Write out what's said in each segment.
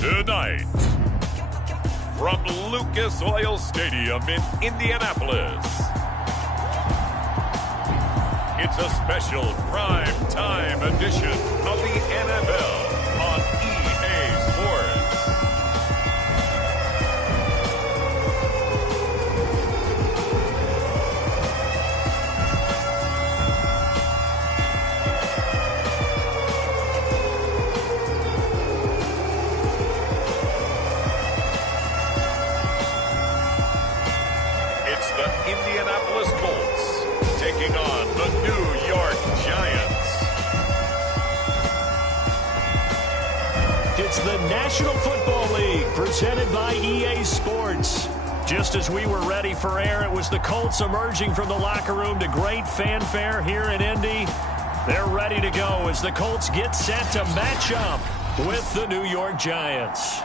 Tonight, from Lucas Oil Stadium in Indianapolis, it's a special prime time edition of the NFL on EA Sports. It's the Indianapolis Colts taking on the New York Giants. It's the National Football League presented by EA Sports. Just as we were ready for air, it was the Colts emerging from the locker room to great fanfare here in Indy. They're ready to go as the Colts get set to match up with the New York Giants.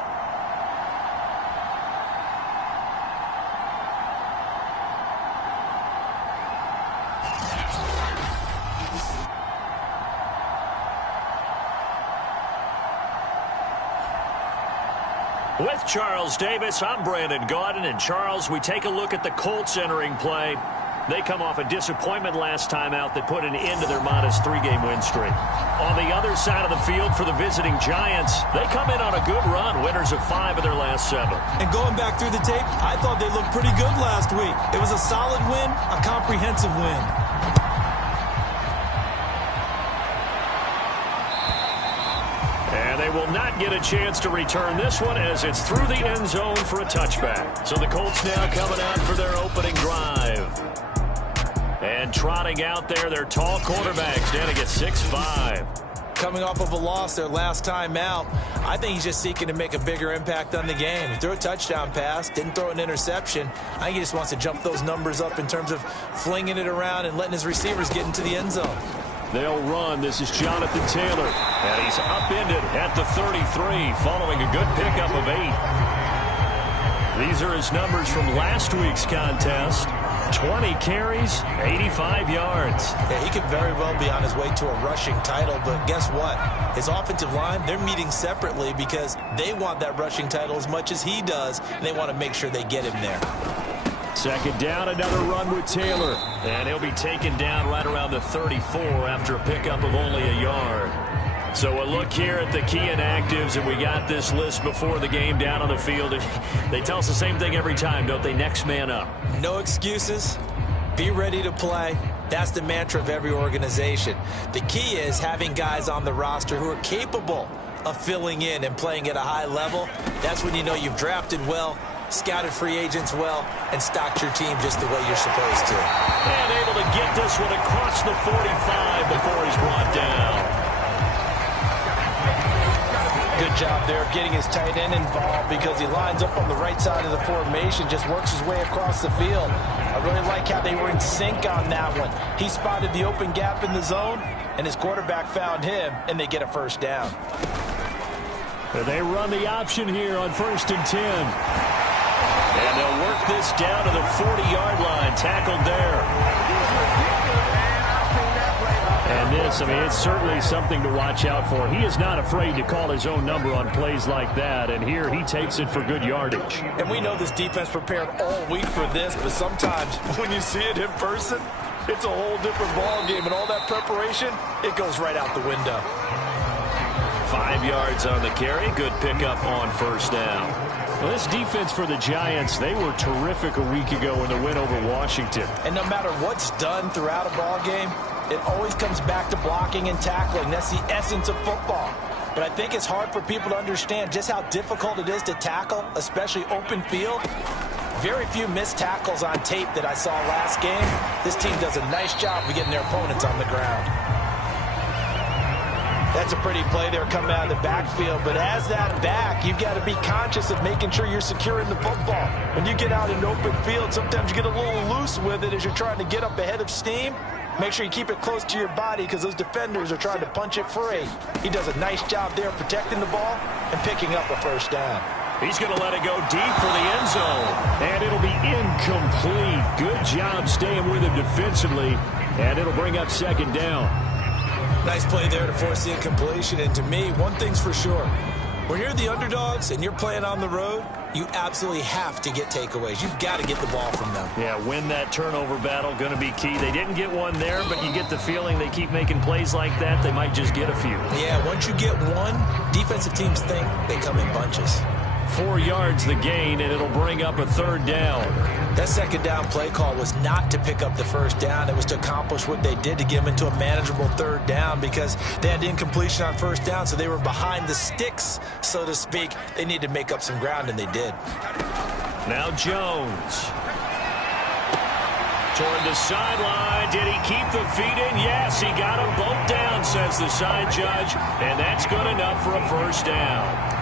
With Charles Davis, I'm Brandon Gaudin. And Charles, we take a look at the Colts entering play. They come off a disappointment last time out that put an end to their modest 3-game win streak. On the other side of the field for the visiting Giants, they come in on a good run, winners of 5 of their last 7. And going back through the tape, I thought they looked pretty good last week. It was a solid win, a comprehensive win. And they will not get a chance to return this one as it's through the end zone for a touchback. So the Colts now coming out for their opening drive. And trotting out there, their tall quarterback standing at 6'5". Coming off of a loss their last time out, I think he's just seeking to make a bigger impact on the game. He threw a touchdown pass, didn't throw an interception. I think he just wants to jump those numbers up in terms of flinging it around and letting his receivers get into the end zone. They'll run. This is Jonathan Taylor. And he's upended at the 33 following a good pickup of 8. These are his numbers from last week's contest. 20 carries, 85 yards. Yeah, he could very well be on his way to a rushing title, but guess what? His offensive line, they're meeting separately because they want that rushing title as much as he does, and they want to make sure they get him there. Second down, another run with Taylor. And he'll be taken down right around the 34 after a pickup of only a yard. So a look here at the key inactives, and we got this list before the game down on the field. They tell us the same thing every time, don't they? Next man up. No excuses. Be ready to play. That's the mantra of every organization. The key is having guys on the roster who are capable of filling in and playing at a high level. That's when you know you've drafted well, scouted free agents well, and stocked your team just the way you're supposed to. And able to get this one across the 45 before he's brought down. Good job there of getting his tight end involved because he lines up on the right side of the formation, just works his way across the field. I really like how they were in sync on that one. He spotted the open gap in the zone, and his quarterback found him, and they get a first down. They run the option here on 1st and 10. And they'll work this down to the 40-yard line, tackled there. And this, I mean, it's certainly something to watch out for. He is not afraid to call his own number on plays like that, and here he takes it for good yardage. And we know this defense prepared all week for this, but sometimes when you see it in person, it's a whole different ball game, and all that preparation, it goes right out the window. 5 yards on the carry, good pickup on first down. Well, this defense for the Giants, they were terrific a week ago in the win over Washington. And no matter what's done throughout a ball game, it always comes back to blocking and tackling. That's the essence of football. But I think it's hard for people to understand just how difficult it is to tackle, especially open field. Very few missed tackles on tape that I saw last game. This team does a nice job of getting their opponents on the ground. That's a pretty play there coming out of the backfield. But as that back, you've got to be conscious of making sure you're securing the football. When you get out in open field, sometimes you get a little loose with it as you're trying to get up ahead of steam. Make sure you keep it close to your body because those defenders are trying to punch it free. He does a nice job there protecting the ball and picking up a first down. He's going to let it go deep for the end zone. And it'll be incomplete. Good job staying with him defensively. And it'll bring up second down. Nice play there to force the incompletion. And to me, one thing's for sure. When you're the underdogs and you're playing on the road, you absolutely have to get takeaways. You've got to get the ball from them. Yeah, win that turnover battle, going to be key. They didn't get one there, but you get the feeling they keep making plays like that, they might just get a few. Yeah, once you get one, defensive teams think they come in bunches. 4 yards the gain, and it'll bring up a third down. That second down play call was not to pick up the first down. It was to accomplish what they did to get them into a manageable third down because they had incompletion on first down, so they were behind the sticks, so to speak. They needed to make up some ground, and they did. Now Jones. Toward the sideline. Did he keep the feet in? Yes, he got them both down, says the side judge, and that's good enough for a first down.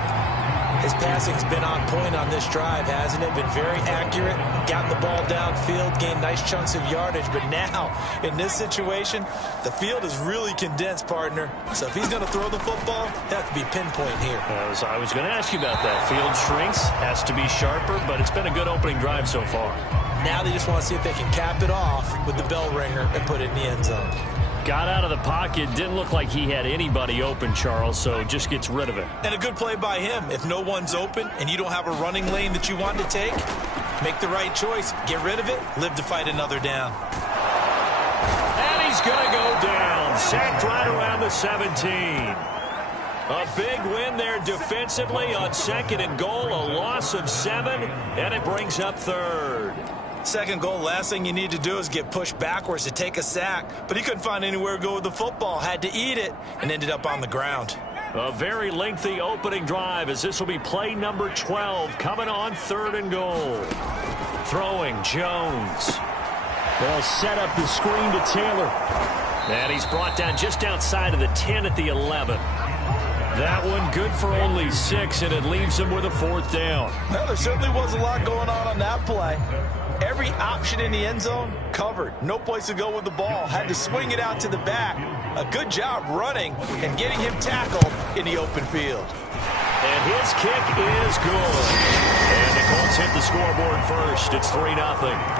His passing's been on point on this drive, hasn't it? Been very accurate, gotten the ball downfield, gained nice chunks of yardage. But now, in this situation, the field is really condensed, partner. So if he's going to throw the football, that have to be pinpoint here. I was going to ask you about that. Field shrinks, has to be sharper, but it's been a good opening drive so far. Now they just want to see if they can cap it off with the bell ringer and put it in the end zone. Got out of the pocket. Didn't look like he had anybody open, Charles, so just gets rid of it. And a good play by him. If no one's open and you don't have a running lane that you want to take, make the right choice. Get rid of it. Live to fight another down. And he's going to go down. Sacked right around the 17. A big win there defensively on 2nd and goal. A loss of 7, and it brings up 3rd. Second goal, last thing you need to do is get pushed backwards to take a sack. But he couldn't find anywhere to go with the football. Had to eat it and ended up on the ground. A very lengthy opening drive as this will be play number 12 coming on 3rd and goal. Throwing Jones. They'll set up the screen to Taylor. And he's brought down just outside of the 10 at the 11. That one good for only 6, and it leaves him with a 4th down. Well, there certainly was a lot going on that play. Every option in the end zone covered. No place to go with the ball. Had to swing it out to the back. A good job running and getting him tackled in the open field. And his kick is good. And the Colts hit the scoreboard first. It's 3-0.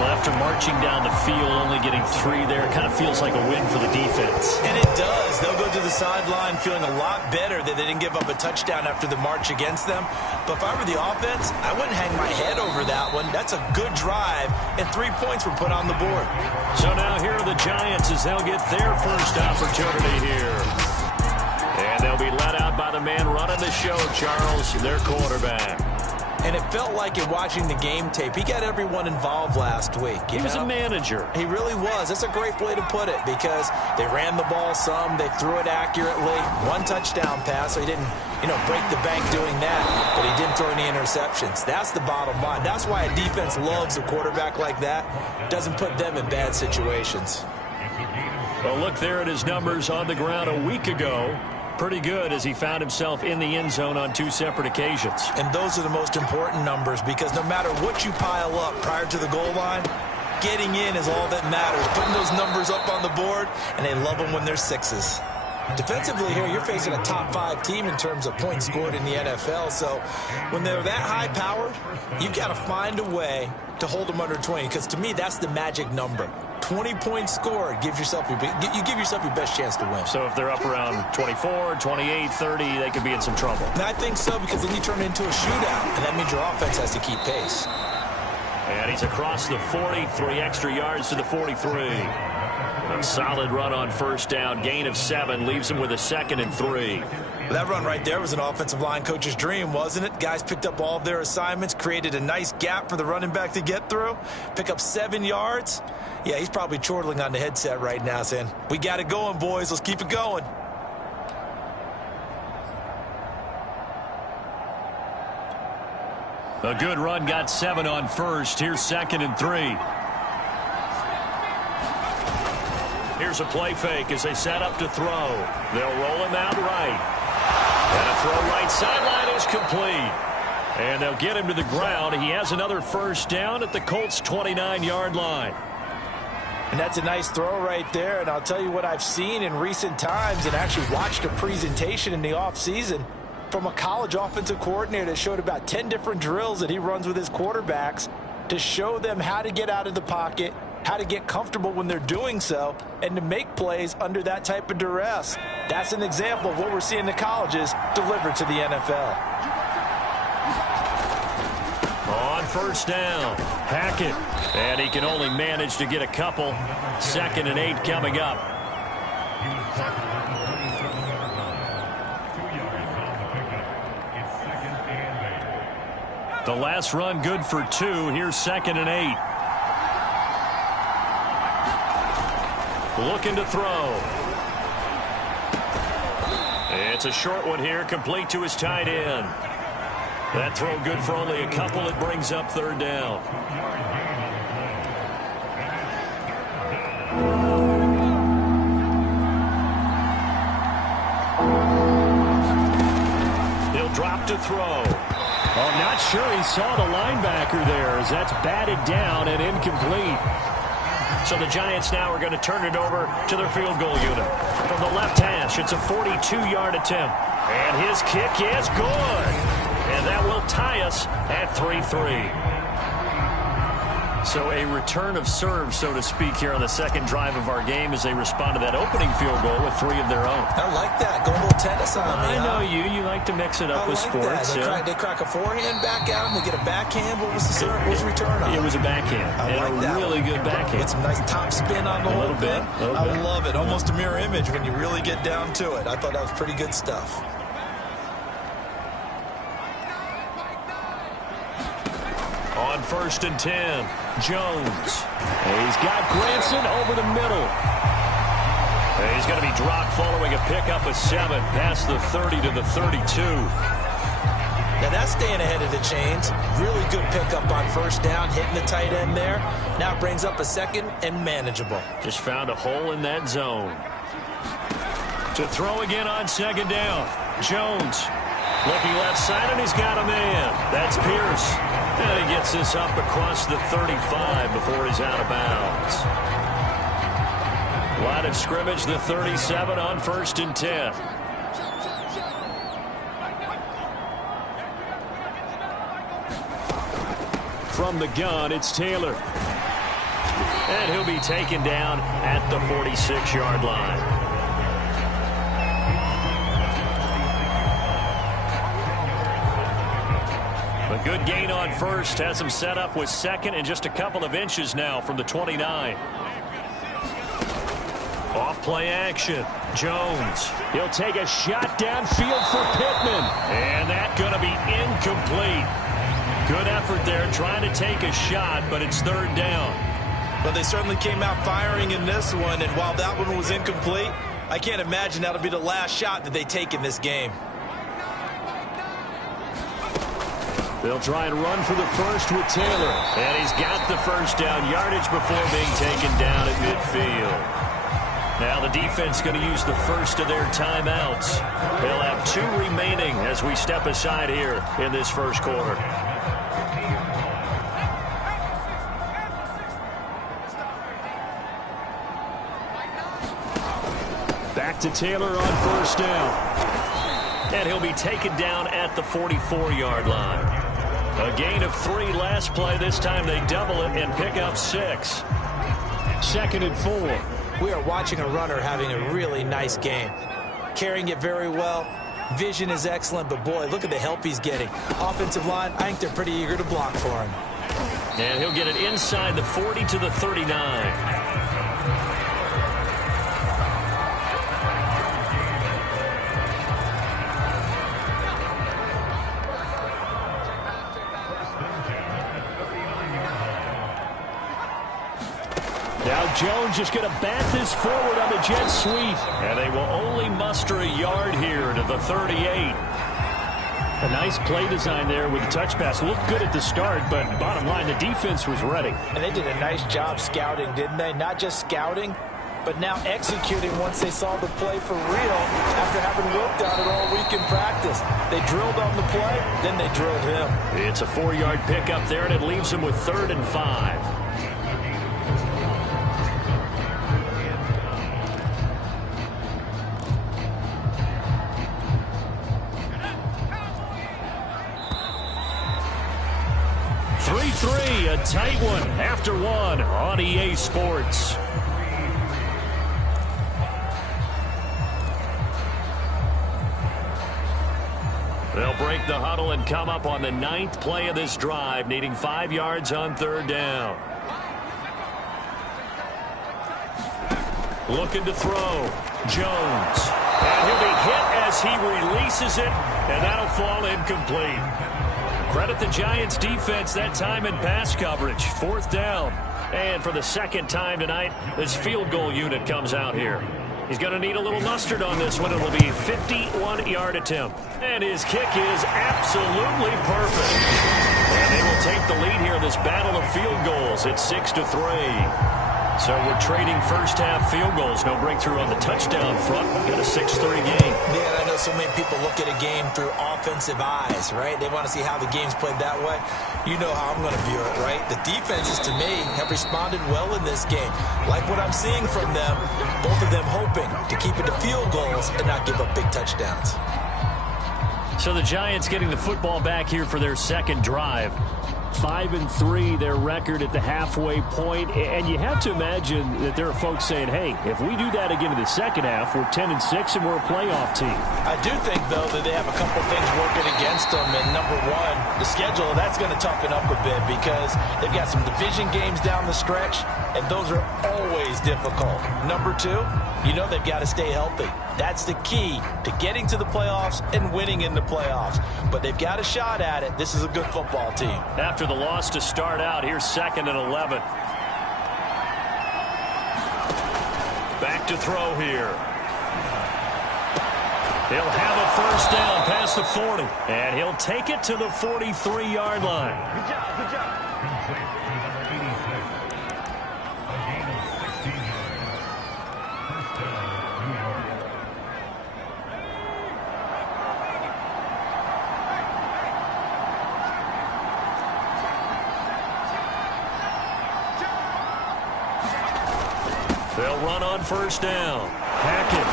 Well, after marching down the field, only getting 3 there, kind of feels like a win for the defense. And it does. They'll go to the sideline feeling a lot better that they didn't give up a touchdown after the march against them. But if I were the offense, I wouldn't hang my head over that one. That's a good drive, and 3 points were put on the board. So now here are the Giants as they'll get their first opportunity here. And they'll be let out by the man running the show, Charles, their quarterback. And it felt like in watching the game tape, he got everyone involved last week. He was a manager. He really was. That's a great way to put it because they ran the ball some, they threw it accurately. 1 touchdown pass, so he didn't, break the bank doing that, but he didn't throw any interceptions. That's the bottom line. That's why a defense loves a quarterback like that. Doesn't put them in bad situations. Well, look there at his numbers on the ground a week ago. Pretty good as he found himself in the end zone on 2 separate occasions. And those are the most important numbers because no matter what you pile up prior to the goal line, getting in is all that matters. Putting those numbers up on the board, and they love them when they're 6s. Defensively here, you're facing a top 5 team in terms of points scored in the NFL. So when they're that high-powered, you've got to find a way to hold them under 20 because to me, that's the magic number. 20 points scored, you give yourself your best chance to win. So if they're up around 24, 28, 30, they could be in some trouble. And I think so because then you turn it into a shootout, and that means your offense has to keep pace. And he's across the 40, 3 extra yards to the 43. A solid run on first down, gain of 7, leaves him with a 2nd and 3. Well, that run right there was an offensive line coach's dream, wasn't it? Guys picked up all of their assignments, created a nice gap for the running back to get through, pick up 7 yards. Yeah, he's probably chortling on the headset right now saying, we got it going, boys. Let's keep it going. A good run, got 7 on first. Here's 2nd and 3. Here's a play fake as they set up to throw. They'll roll him out right. And a throw right sideline is complete. And they'll get him to the ground. He has another first down at the Colts' 29-yard line. And that's a nice throw right there. And I'll tell you what I've seen in recent times and actually watched a presentation in the offseason from a college offensive coordinator that showed about 10 different drills that he runs with his quarterbacks to show them how to get out of the pocket, how to get comfortable when they're doing so, and to make plays under that type of duress. That's an example of what we're seeing in the colleges delivered to the NFL. On first down, Hackett. And he can only manage to get a couple. 2nd and 8 coming up. The last run good for 2. Here's 2nd and 8. Looking to throw. It's a short one here, complete to his tight end. That throw good for only a couple. It brings up 3rd down. He'll drop to throw. Oh, not sure he saw the linebacker there as that's batted down and incomplete. So the Giants now are going to turn it over to their field goal unit. From the left hash, it's a 42-yard attempt. And his kick is good. And that will tie us at 3-3. So a return of serve, so to speak, here on the second drive of our game as they respond to that opening field goal with 3 of their own. I like that. Go a little tennis on me. I know you. You like to mix it up with sports. They crack a forehand back out and they get a backhand. What was the serve? What was the return on? It was a backhand. I like that. Really good backhand. With some nice top spin on the whole thing. I love it. Almost a mirror image when you really get down to it. I thought that was pretty good stuff. On 1st and 10, Jones. He's got Granson over the middle. He's going to be dropped following a pickup of 7 past the 30 to the 32. Now that's staying ahead of the chains. Really good pickup on 1st down, hitting the tight end there. Now it brings up a 2nd and manageable. Just found a hole in that zone. To throw again on 2nd down, Jones. Looking left side, and he's got a man. That's Pierce. And he gets this up across the 35 before he's out of bounds. Line of scrimmage, the 37 on 1st and 10. From the gun, it's Taylor. And he'll be taken down at the 46-yard line. A good gain on 1st, has him set up with 2nd and just a couple of inches now from the 29. Off play action. Jones. He'll take a shot downfield for Pittman. And that's going to be incomplete. Good effort there trying to take a shot, but it's 3rd down. But they certainly came out firing in this one, and while that one was incomplete, I can't imagine that'll be the last shot that they take in this game. They'll try and run for the 1st with Taylor. And he's got the 1st down yardage before being taken down at midfield. Now the defense going to use the 1st of their timeouts. They'll have 2 remaining as we step aside here in this 1st quarter. Back to Taylor on 1st down. And he'll be taken down at the 44-yard line. A gain of 3 last play. This time they double it and pick up 6. 2nd and 4. We are watching a runner having a really nice game. Carrying it very well. Vision is excellent, but boy, look at the help he's getting. Offensive line, I think they're pretty eager to block for him. And he'll get it inside the 40 to the 39. Now Jones just going to bat this forward on the jet sweep. And they will only muster a yard here to the 38. A nice play design there with the touch pass. Looked good at the start, but bottom line, the defense was ready. And they did a nice job scouting, didn't they? Not just scouting, but now executing once they saw the play for real after having worked on it all week in practice. They drilled on the play, then they drilled him. It's a 4-yard pickup there, and it leaves him with 3rd and 5. a tight one after one on EA Sports. They'll break the huddle and come up on the 9th play of this drive, needing 5 yards on 3rd down. Looking to throw. Jones. And he'll be hit as he releases it, and that'll fall incomplete. Credit the Giants defense that time in pass coverage. 4th down. And for the 2nd time tonight, this field goal unit comes out here. He's going to need a little mustard on this one. It'll be a 51-yard attempt. And his kick is absolutely perfect. And they will take the lead here in this battle of field goals. It's 6-3. So we're trading first-half field goals. No breakthrough on the touchdown front. We've got a 6-3 game. Man, I know so many people look at a game through offensive eyes, right? They want to see how the game's played that way. You know how I'm going to view it, right? The defenses, to me, have responded well in this game. Like what I'm seeing from them, both of them hoping to keep it to field goals and not give up big touchdowns. So the Giants getting the football back here for their 2nd drive. 5-3, their record at the halfway point, and you have to imagine that there are folks saying, hey, if we do that again in the 2nd half, we're 10-6 and we're a playoff team. I do think, though, that they have a couple things working against them, and number one, the schedule, that's going to toughen up a bit because they've got some division games down the stretch, and those are always difficult. Number two, you know they've got to stay healthy. That's the key to getting to the playoffs and winning in the playoffs. But they've got a shot at it. This is a good football team. After the loss to start out, here's 2nd and 11. Back to throw here. He'll have a 1st down past the 40. And he'll take it to the 43-yard line. Good job, good job. They'll run on 1st down. Hackett.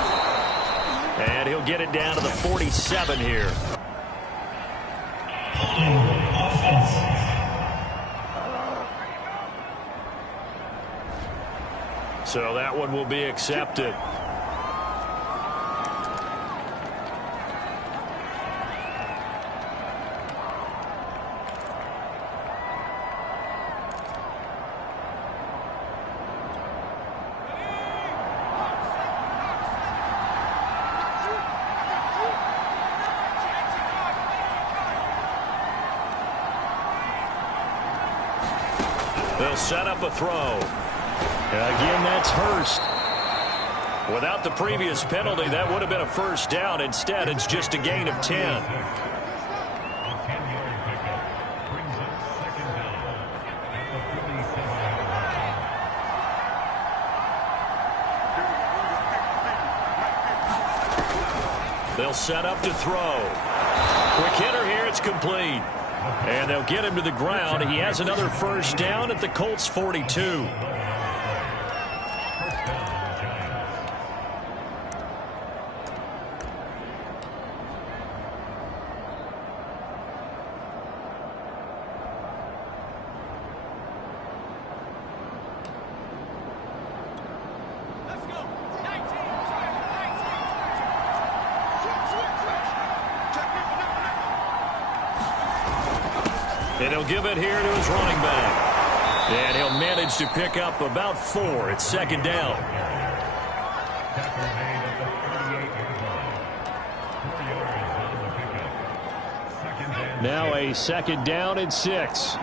And he'll get it down to the 47 here. So that one will be accepted. They'll set up a throw. And again, that's Hurst. Without the previous penalty, that would have been a 1st down. Instead, it's just a gain of 10. They'll set up to throw. Quick hitter here, it's complete. And they'll get him to the ground. He has another 1st down at the Colts 42. And he'll give it here to his running back. And he'll manage to pick up about 4. It's 2nd down. Now a 2nd down and 6.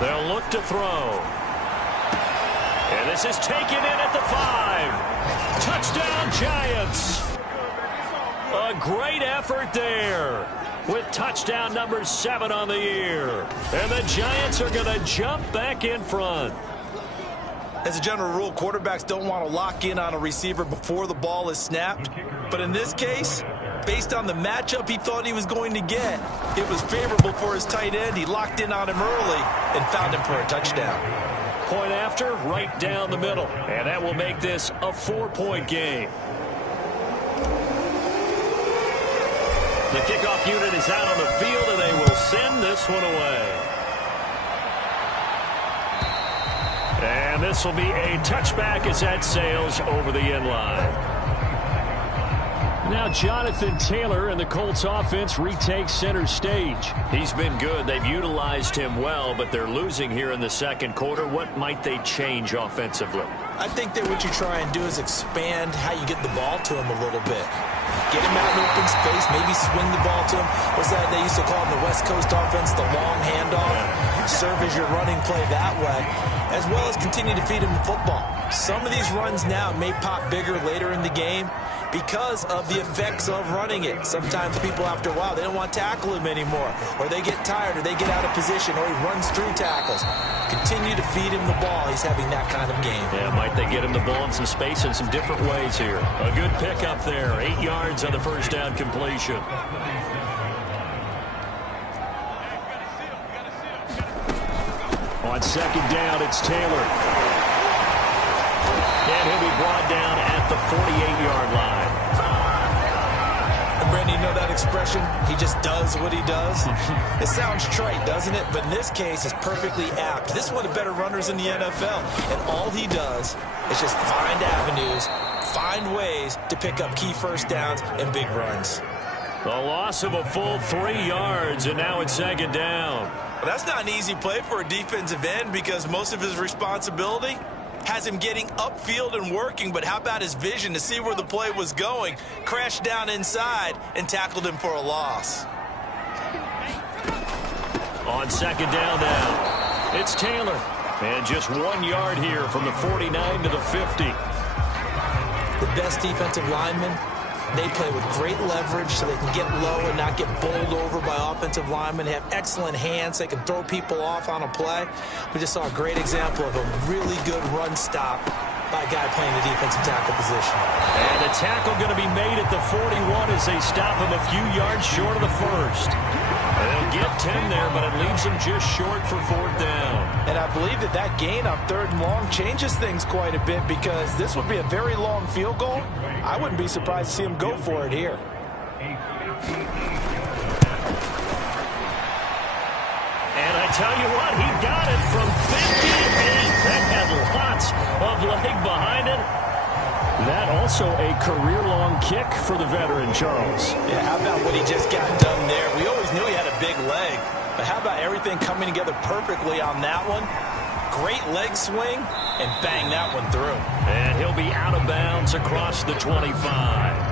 They'll look to throw. And this is taken in at the 5. Touchdown, Giants. A great effort there with touchdown number 7 on the year. And the Giants are going to jump back in front. As a general rule, quarterbacks don't want to lock in on a receiver before the ball is snapped. But in this case, based on the matchup he thought he was going to get, it was favorable for his tight end. He locked in on him early and found him for a touchdown. Point after, right down the middle. And that will make this a 4-point game. The kickoff unit is out on the field, and they will send this one away. And this will be a touchback as that sails over the end line. Now Jonathan Taylor and the Colts offense retakes center stage. He's been good. They've utilized him well, but they're losing here in the second quarter. What might they change offensively? I think that what you try and do is expand how you get the ball to him a little bit. Get him out in open space, maybe swing the ball to him. What's that they used to call in the West Coast offense, the long handoff? Serve as your running play that way, as well as continue to feed him the football. Some of these runs now may pop bigger later in the game because of the effects of running it. Sometimes people, after a while, they don't want to tackle him anymore, or they get tired, or they get out of position, or he runs through tackles. Continue to feed him the ball. He's having that kind of game. Yeah, might they get him the ball in some space in some different ways here. A good pickup there. 8 yards on the first down completion. On second down, it's Taylor. And he'll be brought down at the 48-yard line. And Brandon, you know that expression? He just does what he does. It sounds trite, doesn't it? But in this case, it's perfectly apt. This is one of the better runners in the NFL. And all he does is just find avenues, find ways to pick up key first downs and big runs. The loss of a full 3 yards, and now it's second down. Well, that's not an easy play for a defensive end because most of his responsibility has him getting upfield and working, but how about his vision to see where the play was going? Crashed down inside and tackled him for a loss. On second down now, it's Taylor. And just 1 yard here from the 49 to the 50. The best defensive linemen, they play with great leverage so they can get low and not get bowled over by offensive linemen. They have excellent hands. They can throw people off on a play. We just saw a great example of a really good run stop by a guy playing the defensive tackle position. And the tackle going to be made at the 41 as they stop him a few yards short of the first. They'll get 10 there, but it leaves them just short for fourth down. And I believe that that gain on third and long changes things quite a bit because this would be a very long field goal. I wouldn't be surprised to see him go for it here. And I tell you what, he got it from 58. That had lots of leg behind it. That also a career-long kick for the veteran, Charles. Yeah, how about what he just got done there? We always knew he had a big leg, but how about everything coming together perfectly on that one? Great leg swing, and bang that one through. And he'll be out of bounds across the 25.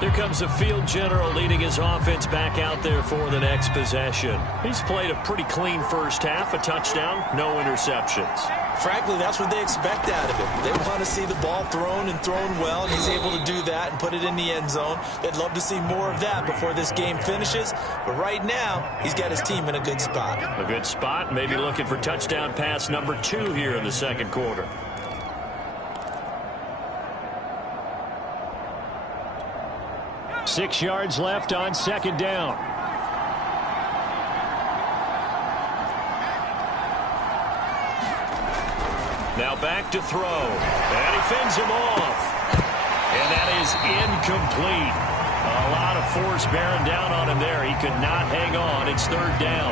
Here comes the field general leading his offense back out there for the next possession. He's played a pretty clean first half, a touchdown, no interceptions. Frankly, that's what they expect out of him. They want to see the ball thrown and thrown well, and he's able to do that and put it in the end zone. They'd love to see more of that before this game finishes, but right now, he's got his team in a good spot. A good spot, maybe looking for touchdown pass number 2 here in the second quarter. Six yards left on second down. Now back to throw. And he fends him off. And that is incomplete. A lot of force bearing down on him there. He could not hang on. It's third down.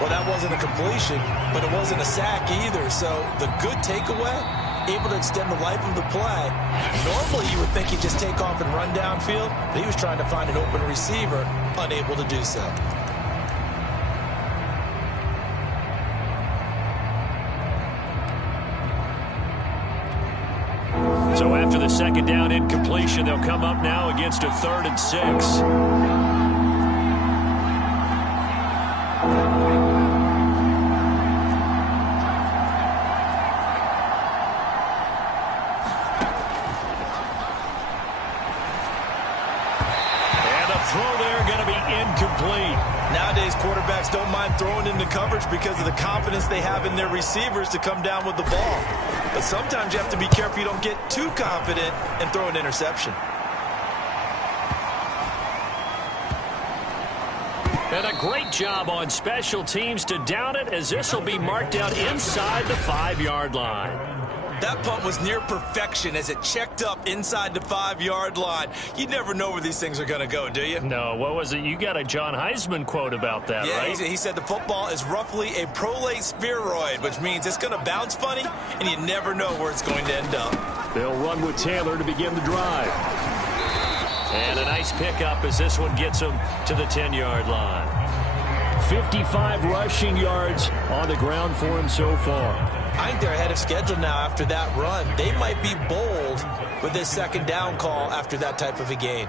Well, that wasn't a completion, but it wasn't a sack either. So the good takeaway, able to extend the life of the play. Normally you would think he'd just take off and run downfield, but he was trying to find an open receiver, unable to do so. So after the second down incompletion, they'll come up now against a 3rd and 6. Nowadays, quarterbacks don't mind throwing into coverage because of the confidence they have in their receivers to come down with the ball. But sometimes you have to be careful you don't get too confident and throw an interception. And a great job on special teams to down it, as this will be marked out inside the 5-yard line. That punt was near perfection as it checked up inside the 5-yard line. You never know where these things are going to go, do you? No, what was it? You got a John Heisman quote about that, right? Yeah, he said the football is roughly a prolate spheroid, which means it's going to bounce funny, and you never know where it's going to end up. They'll run with Taylor to begin the drive. And a nice pickup as this one gets him to the 10-yard line. 55 rushing yards on the ground for him so far. I think they're ahead of schedule now after that run. They might be bold with this second down call after that type of a gain.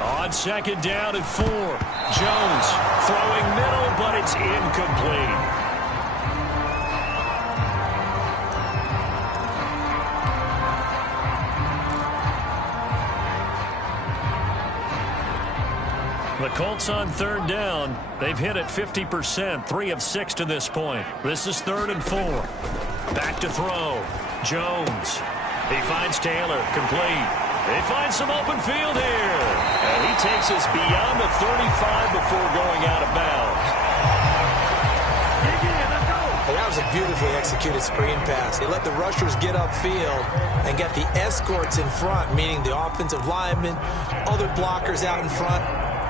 On second down and 4. Jones throwing middle, but it's incomplete. The Colts on third down. They've hit it 50%, 3 of 6 to this point. This is 3rd and 4. Back to throw. Jones. He finds Taylor. Complete. They find some open field here. And he takes us beyond the 35 before going out of bounds. And that was a beautifully executed screen pass. They let the rushers get upfield and get the escorts in front, meaning the offensive linemen, other blockers out in front.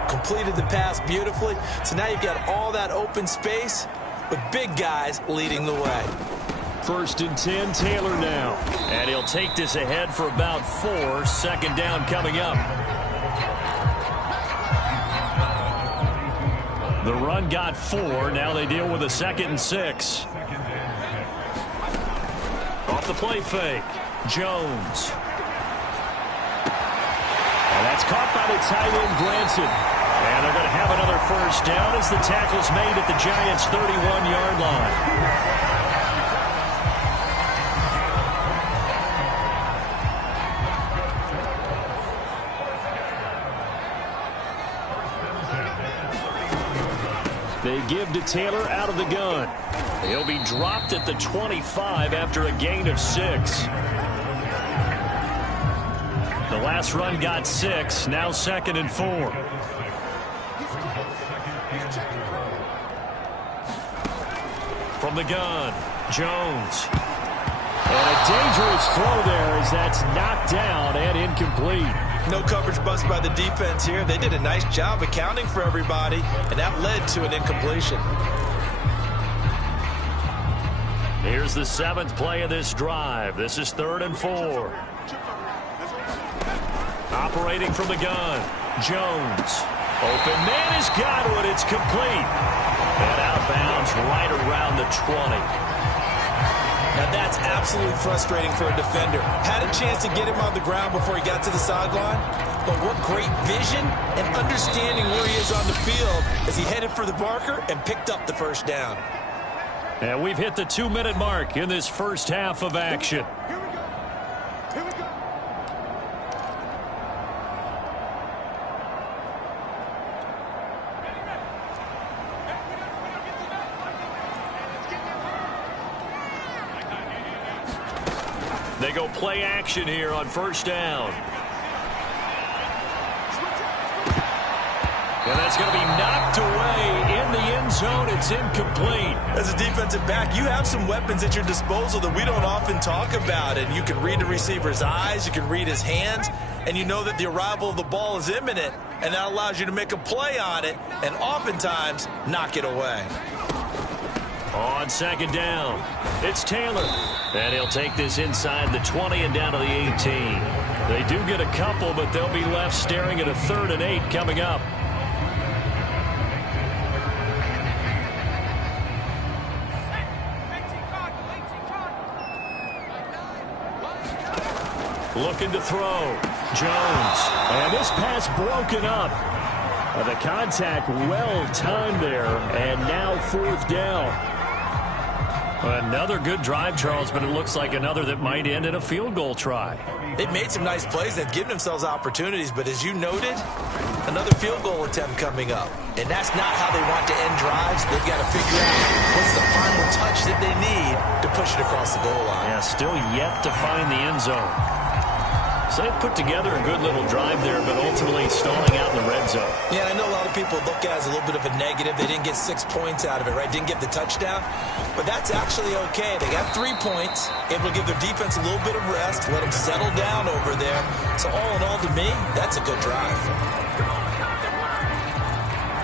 Completed the pass beautifully. So now you've got all that open space with big guys leading the way. 1st and 10, Taylor now. And he'll take this ahead for about 4. Second down coming up. The run got 4. Now they deal with a 2nd and 6. Off the play fake. Jones. And that's caught by the tight end, Branson. And they're going to have another first down as the tackle's made at the Giants' 31-yard line. They give to Taylor out of the gun. He'll be dropped at the 25 after a gain of 6. The last run got 6. Now 2nd and 4. From the gun, Jones. And a dangerous throw there as that's knocked down and incomplete. No coverage bust by the defense here. They did a nice job accounting for everybody, and that led to an incompletion. Here's the 7th play of this drive. This is 3rd and 4. Operating from the gun, Jones. Open man is Godwin. It's complete. And outbounds right around the 20. Now that's absolutely frustrating for a defender. Had a chance to get him on the ground before he got to the sideline. But what great vision and understanding where he is on the field as he headed for the marker and picked up the first down. And we've hit the 2-minute mark in this first half of action. They go play action here on first down. And that's going to be knocked away in the end zone. It's incomplete. As a defensive back, you have some weapons at your disposal that we don't often talk about. And you can read the receiver's eyes, you can read his hands, and you know that the arrival of the ball is imminent. And that allows you to make a play on it and oftentimes knock it away. On second down, it's Taylor. And he'll take this inside the 20 and down to the 18. They do get a couple, but they'll be left staring at a 3rd and 8 coming up. Looking to throw. Jones. And this pass broken up. The contact well timed there. And now 4th down. Another good drive, Charles, but it looks like another that might end in a field goal try. They've made some nice plays. They've given themselves opportunities, but as you noted, another field goal attempt coming up. And that's not how they want to end drives. They've got to figure out what's the final touch that they need to push it across the goal line. Yeah, still yet to find the end zone. So they put together a good little drive there, but ultimately stalling out in the red zone. Yeah, I know a lot of people look at it as a little bit of a negative. They didn't get 6 points out of it, right? Didn't get the touchdown. But that's actually okay. They got 3 points, able to give their defense a little bit of rest, let them settle down over there. So all in all, to me, that's a good drive.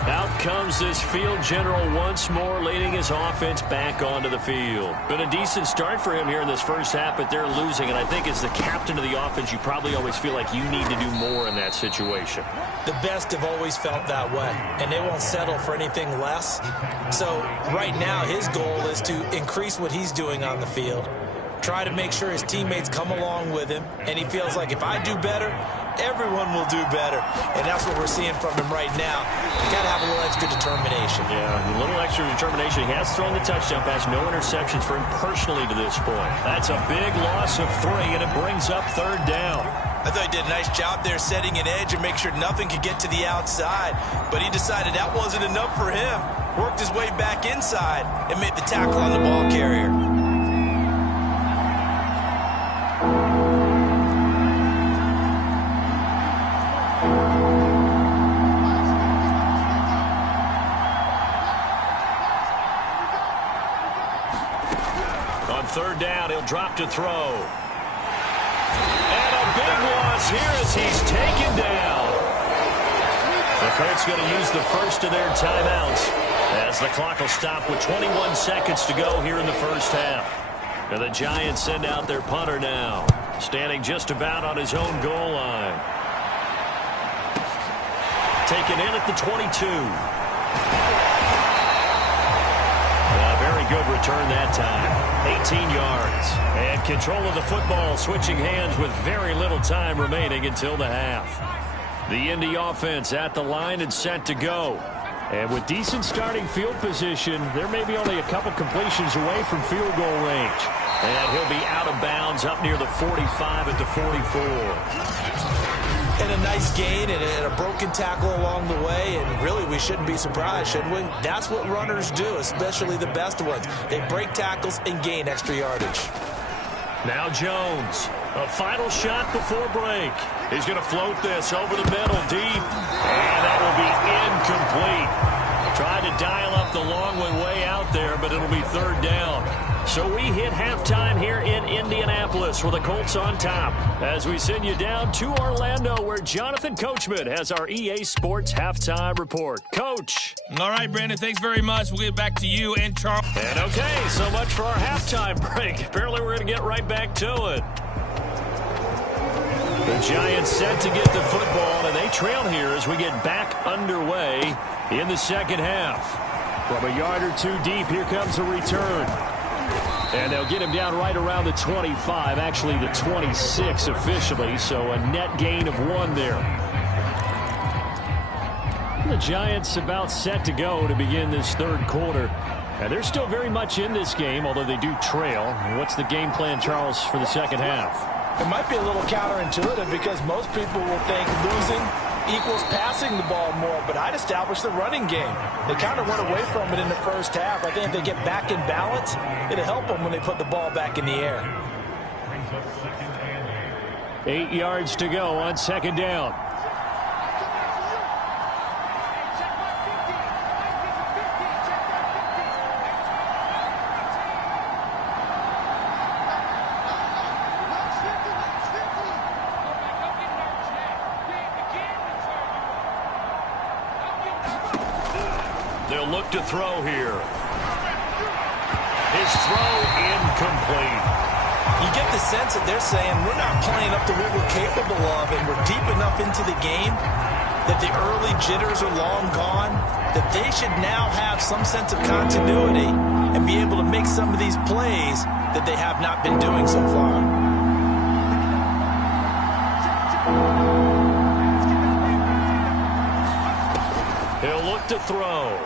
Out comes this field general once more, leading his offense back onto the field. Been a decent start for him here in this first half, but they're losing. And I think as the captain of the offense, you probably always feel like you need to do more in that situation. The best have always felt that way, and they won't settle for anything less. So right now, his goal is to increase what he's doing on the field, try to make sure his teammates come along with him, and he feels like if I do better, everyone will do better. And that's what we're seeing from him right now. You got to have a little extra determination. Yeah, a little extra determination. He has thrown the touchdown pass. No interceptions for him personally to this point. That's a big loss of 3, and it brings up 3rd down. I thought he did a nice job there setting an edge and make sure nothing could get to the outside. But he decided that wasn't enough for him. Worked his way back inside and made the tackle on the ball carrier. On 3rd down, he'll drop to throw. And a big loss here as he's taken down. The Colts going to use the first of their timeouts as the clock will stop with 21 seconds to go here in the first half. And the Giants send out their punter now, standing just about on his own goal line. Taken in at the 22. Very good return that time. 18 yards. And control of the football, switching hands with very little time remaining until the half. The Indy offense at the line and set to go. And with decent starting field position, there may be only a couple completions away from field goal range. And he'll be out of bounds up near the 45 at the 44. And a nice gain and a broken tackle along the way, and really we shouldn't be surprised, should we? That's what runners do, especially the best ones. They break tackles and gain extra yardage. Now Jones, a final shot before break. He's going to float this over the middle deep, and that will be incomplete. Tried to dial up the long one way out there, but it'll be 3rd down. So we hit halftime here in Indianapolis with the Colts on top as we send you down to Orlando where Jonathan Coachman has our EA Sports halftime report. Coach. All right, Brandon, thanks very much. We'll get back to you and Charles. And okay, so much for our halftime break. Apparently we're going to get right back to it. The Giants set to get the football, and they trail here as we get back underway in the second half. From a yard or 2 deep, here comes a return. And they'll get him down right around the 25, actually the 26 officially, so a net gain of 1 there. The Giants about set to go to begin this 3rd quarter. And they're still very much in this game, although they do trail. What's the game plan, Charles, for the second half? It might be a little counterintuitive because most people will think losing equals passing the ball more, but I'd establish the running game. They kind of went away from it in the first half. I think if they get back in balance, it'll help them when they put the ball back in the air. 8 yards to go on 2nd down. They'll look to throw here. His throw incomplete. You get the sense that they're saying we're not playing up to what we're capable of, and we're deep enough into the game that the early jitters are long gone, that they should now have some sense of continuity and be able to make some of these plays that they have not been doing so far. He'll look to throw.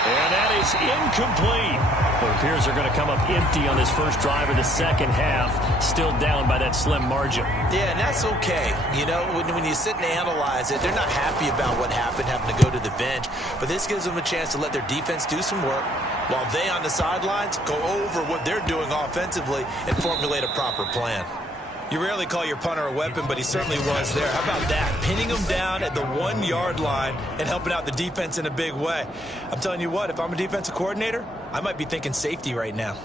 And that is incomplete. It appears they're going to come up empty on this first drive of the second half, still down by that slim margin. Yeah, and that's okay. You know, when you sit and analyze it, they're not happy about what happened, having to go to the bench. But this gives them a chance to let their defense do some work while they on the sidelines go over what they're doing offensively and formulate a proper plan. You rarely call your punter a weapon, but he certainly was there. How about that? Pinning him down at the 1-yard line and helping out the defense in a big way. I'm telling you what, if I'm a defensive coordinator, I might be thinking safety right now.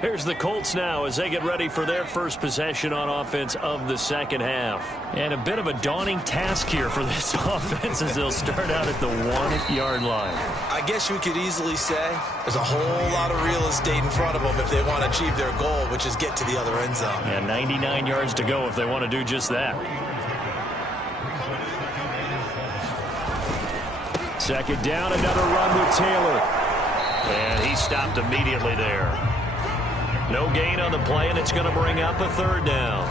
Here's the Colts now as they get ready for their first possession on offense of the second half. And a bit of a daunting task here for this offense as they'll start out at the 1-yard line. I guess you could easily say there's a whole lot of real estate in front of them if they want to achieve their goal, which is get to the other end zone. And 99 yards to go if they want to do just that. Second down, another run with Taylor. And he stopped immediately there. No gain on the play, and it's going to bring up a third down.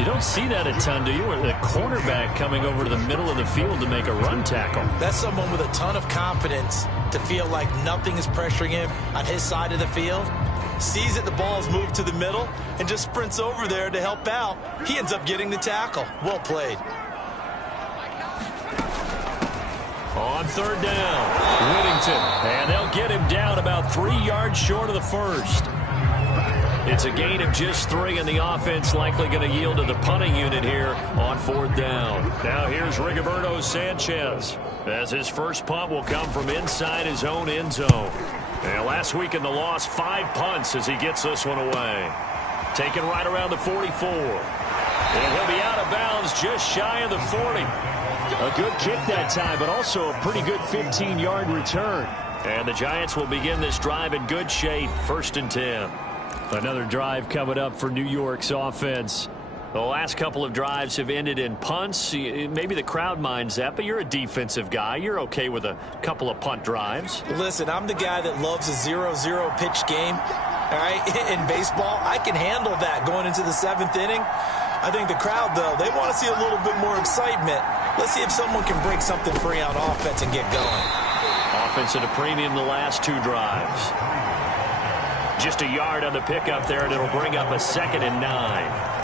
You don't see that a ton, do you? With a cornerback coming over to the middle of the field to make a run tackle. That's someone with a ton of confidence to feel like nothing is pressuring him on his side of the field. Sees that the ball's moved to the middle and just sprints over there to help out. He ends up getting the tackle. Well played. On third down, Whittington. And they'll get him down about 3 yards short of the first. It's a gain of just 3, and the offense likely going to yield to the punting unit here on fourth down. Now here's Rigoberto Sanchez, as his first punt will come from inside his own end zone. And last week in the loss, 5 punts as he gets this one away. Taken right around the 44. And he'll be out of bounds just shy of the 40. A good kick that time, but also a pretty good 15-yard return. And the Giants will begin this drive in good shape, 1st and 10. Another drive coming up for New York's offense. The last couple of drives have ended in punts. Maybe the crowd minds that, but you're a defensive guy. You're okay with a couple of punt drives. Listen, I'm the guy that loves a 0-0 pitch game. All right, in baseball, I can handle that going into the 7th inning. I think the crowd, though, they want to see a little bit more excitement. Let's see if someone can break something free on offense and get going. Offense at a premium the last 2 drives. Just a yard on the pickup there, and it'll bring up a 2nd and 9.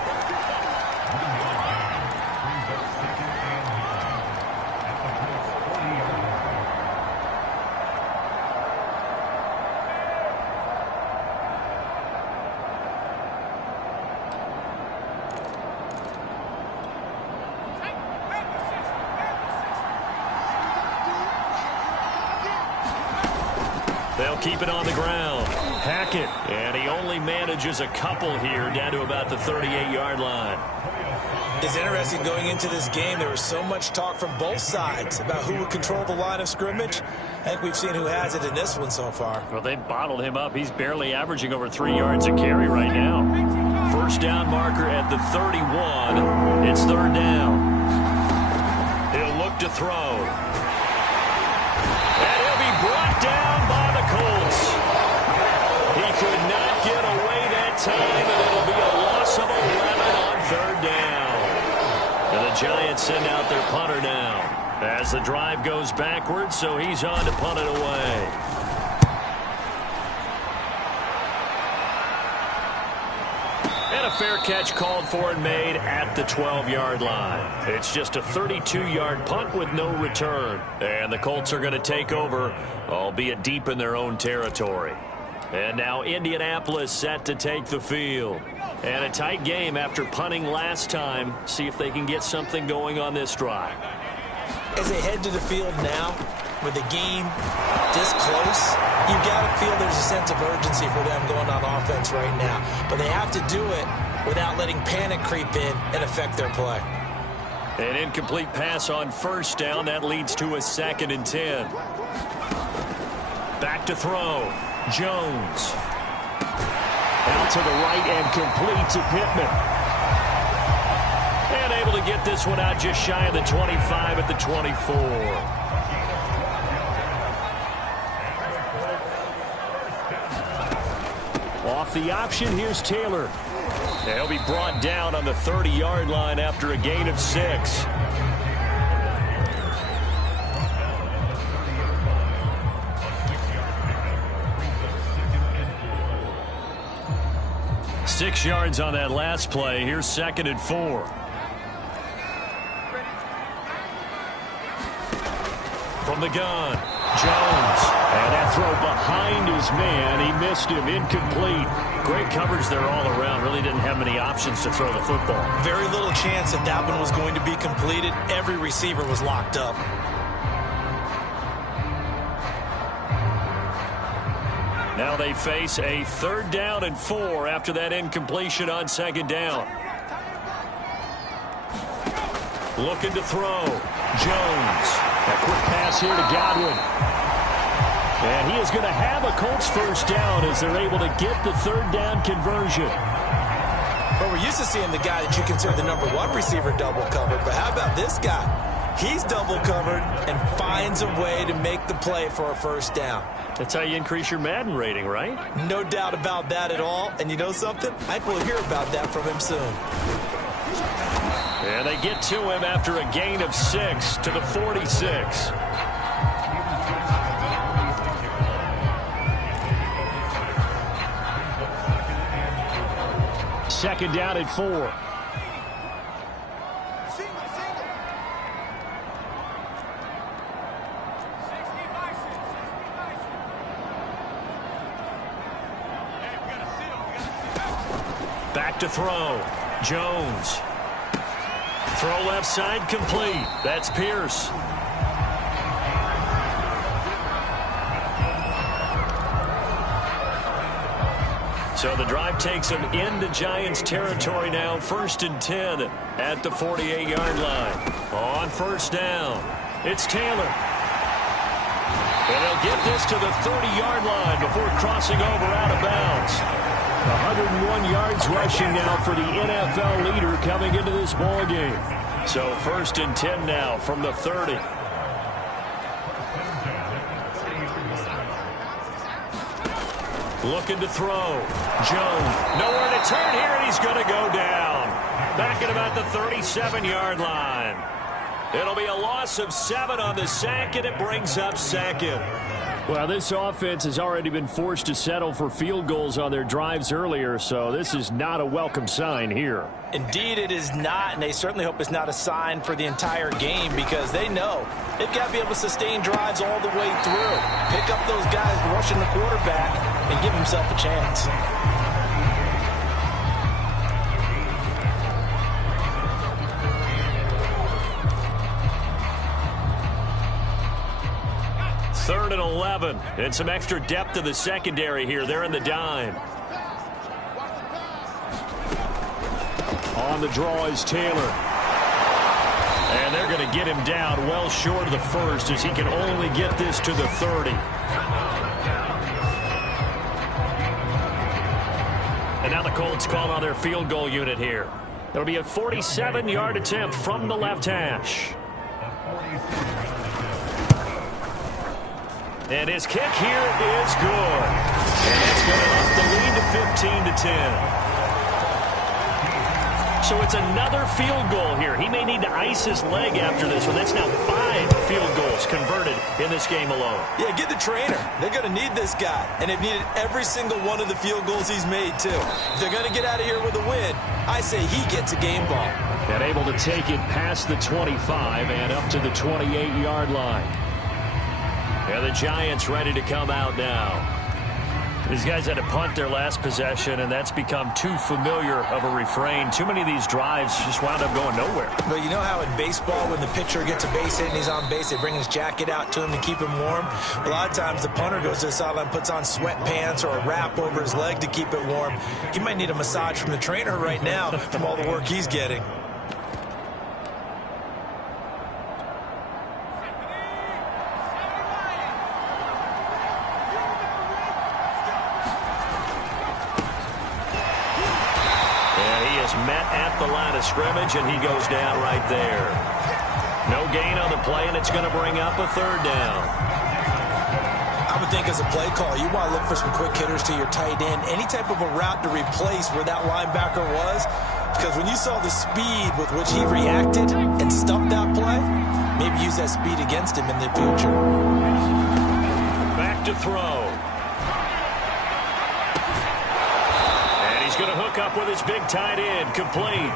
They'll keep it on the ground. Hackett, and he only manages a couple here down to about the 38-yard line. It's interesting going into this game. There was so much talk from both sides about who would control the line of scrimmage. I think we've seen who has it in this one so far. Well, they bottled him up. He's barely averaging over 3 yards a carry right now. First down marker at the 31. It's third down. He'll look to throw. And he'll be brought down by the Colts. He could not get away that time, and it'll be a loss of 11 on third down. And the Giants send out their punter now as the drive goes backwards, so he's on to punt it away. And a fair catch called for and made at the 12-yard line. It's just a 32-yard punt with no return. And the Colts are going to take over, albeit deep in their own territory. And now Indianapolis set to take the field. And a tight game after punting last time. See if they can get something going on this drive. As they head to the field now, with the game this close, you've got to feel there's a sense of urgency for them going on offense right now. But they have to do it without letting panic creep in and affect their play. An incomplete pass on first down. That leads to a 2nd and 10. Back to throw. Jones. Out to the right and complete to Pittman. And able to get this one out just shy of the 25 at the 24. Off the option, here's Taylor. He'll be brought down on the 30-yard line after a gain of 6. Six yards on that last play. Here's 2nd and 4. From the gun, Jones. And that throw behind his man. He missed him. Incomplete. Great coverage there all around. Really didn't have many options to throw the football. Very little chance that that one was going to be completed. Every receiver was locked up. Now they face a 3rd down and 4 after that incompletion on 2nd down. Looking to throw. Jones. A quick pass here to Godwin. And he is going to have a Colts 1st down as they're able to get the 3rd down conversion. But we're used to seeing the guy that you consider the number 1 receiver double covered. But how about this guy? He's double covered and finds a way to make the play for a 1st down. That's how you increase your Madden rating, right? No doubt about that at all. And you know something? I think we'll hear about that from him soon. And they get to him after a gain of 6 to the 46. Second down and 4. Back to throw. Jones. Throw left side complete. That's Pierce. So the drive takes them into Giants territory now. 1st and 10 at the 48-yard line. On 1st down, it's Taylor. And they'll get this to the 30-yard line before crossing over out of bounds. 101 yards rushing now for the NFL leader coming into this ball game. So 1st and 10 now from the 30. Looking to throw. Jones. Nowhere to turn here, and he's going to go down. Back at about the 37-yard line. It'll be a loss of 7 on the sack, and it brings up 2nd. Well, this offense has already been forced to settle for field goals on their drives earlier, so this is not a welcome sign here. Indeed, it is not, and they certainly hope it's not a sign for the entire game because they know they've got to be able to sustain drives all the way through. Pick up those guys rushing the quarterback and give himself a chance. Third and 11, and some extra depth in the secondary here. They're in the dime. On the draw is Taylor. And they're going to get him down well short of the 1st as he can only get this to the 30. And now the Colts call on their field goal unit here. It'll be a 47-yard attempt from the left hash. And his kick here is good. And that's going to up the lead to 15-10. So it's another field goal here. He may need to ice his leg after this one. That's now 5 field goals converted in this game alone. Yeah, get the trainer. They're going to need this guy. And they've needed every single one of the field goals he's made, too. If they're going to get out of here with a win, I say he gets a game ball. And able to take it past the 25 and up to the 28-yard line. And the Giants ready to come out now. These guys had to punt their last possession, and that's become too familiar of a refrain. Too many of these drives just wound up going nowhere. But you know how in baseball, when the pitcher gets a base hit and he's on base, they bring his jacket out to him to keep him warm? A lot of times the punter goes to the sideline, puts on sweatpants or a wrap over his leg to keep it warm. He might need a massage from the trainer right now from all the work he's getting. Met at the line of scrimmage, and he goes down right there. No gain on the play, and it's going to bring up a 3rd down. I would think as a play call, you want to look for some quick hitters to your tight end. Any type of a route to replace where that linebacker was. Because when you saw the speed with which he reacted and stuffed that play, maybe use that speed against him in the future. Back to throw. He's going to hook up with his big tight end, complete.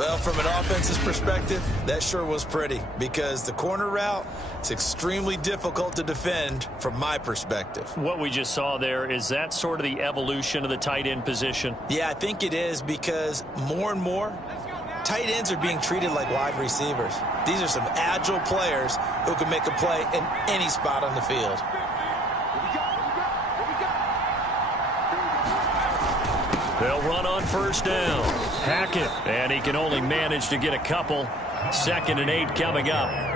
Well, from an offensive perspective, that sure was pretty because the corner route is extremely difficult to defend from my perspective. What we just saw there, is that sort of the evolution of the tight end position? Yeah, I think it is because more and more tight ends are being treated like wide receivers. These are some agile players who can make a play in any spot on the field. They'll run on first down. Hackett, and he can only manage to get a couple. 2nd and 8 coming up.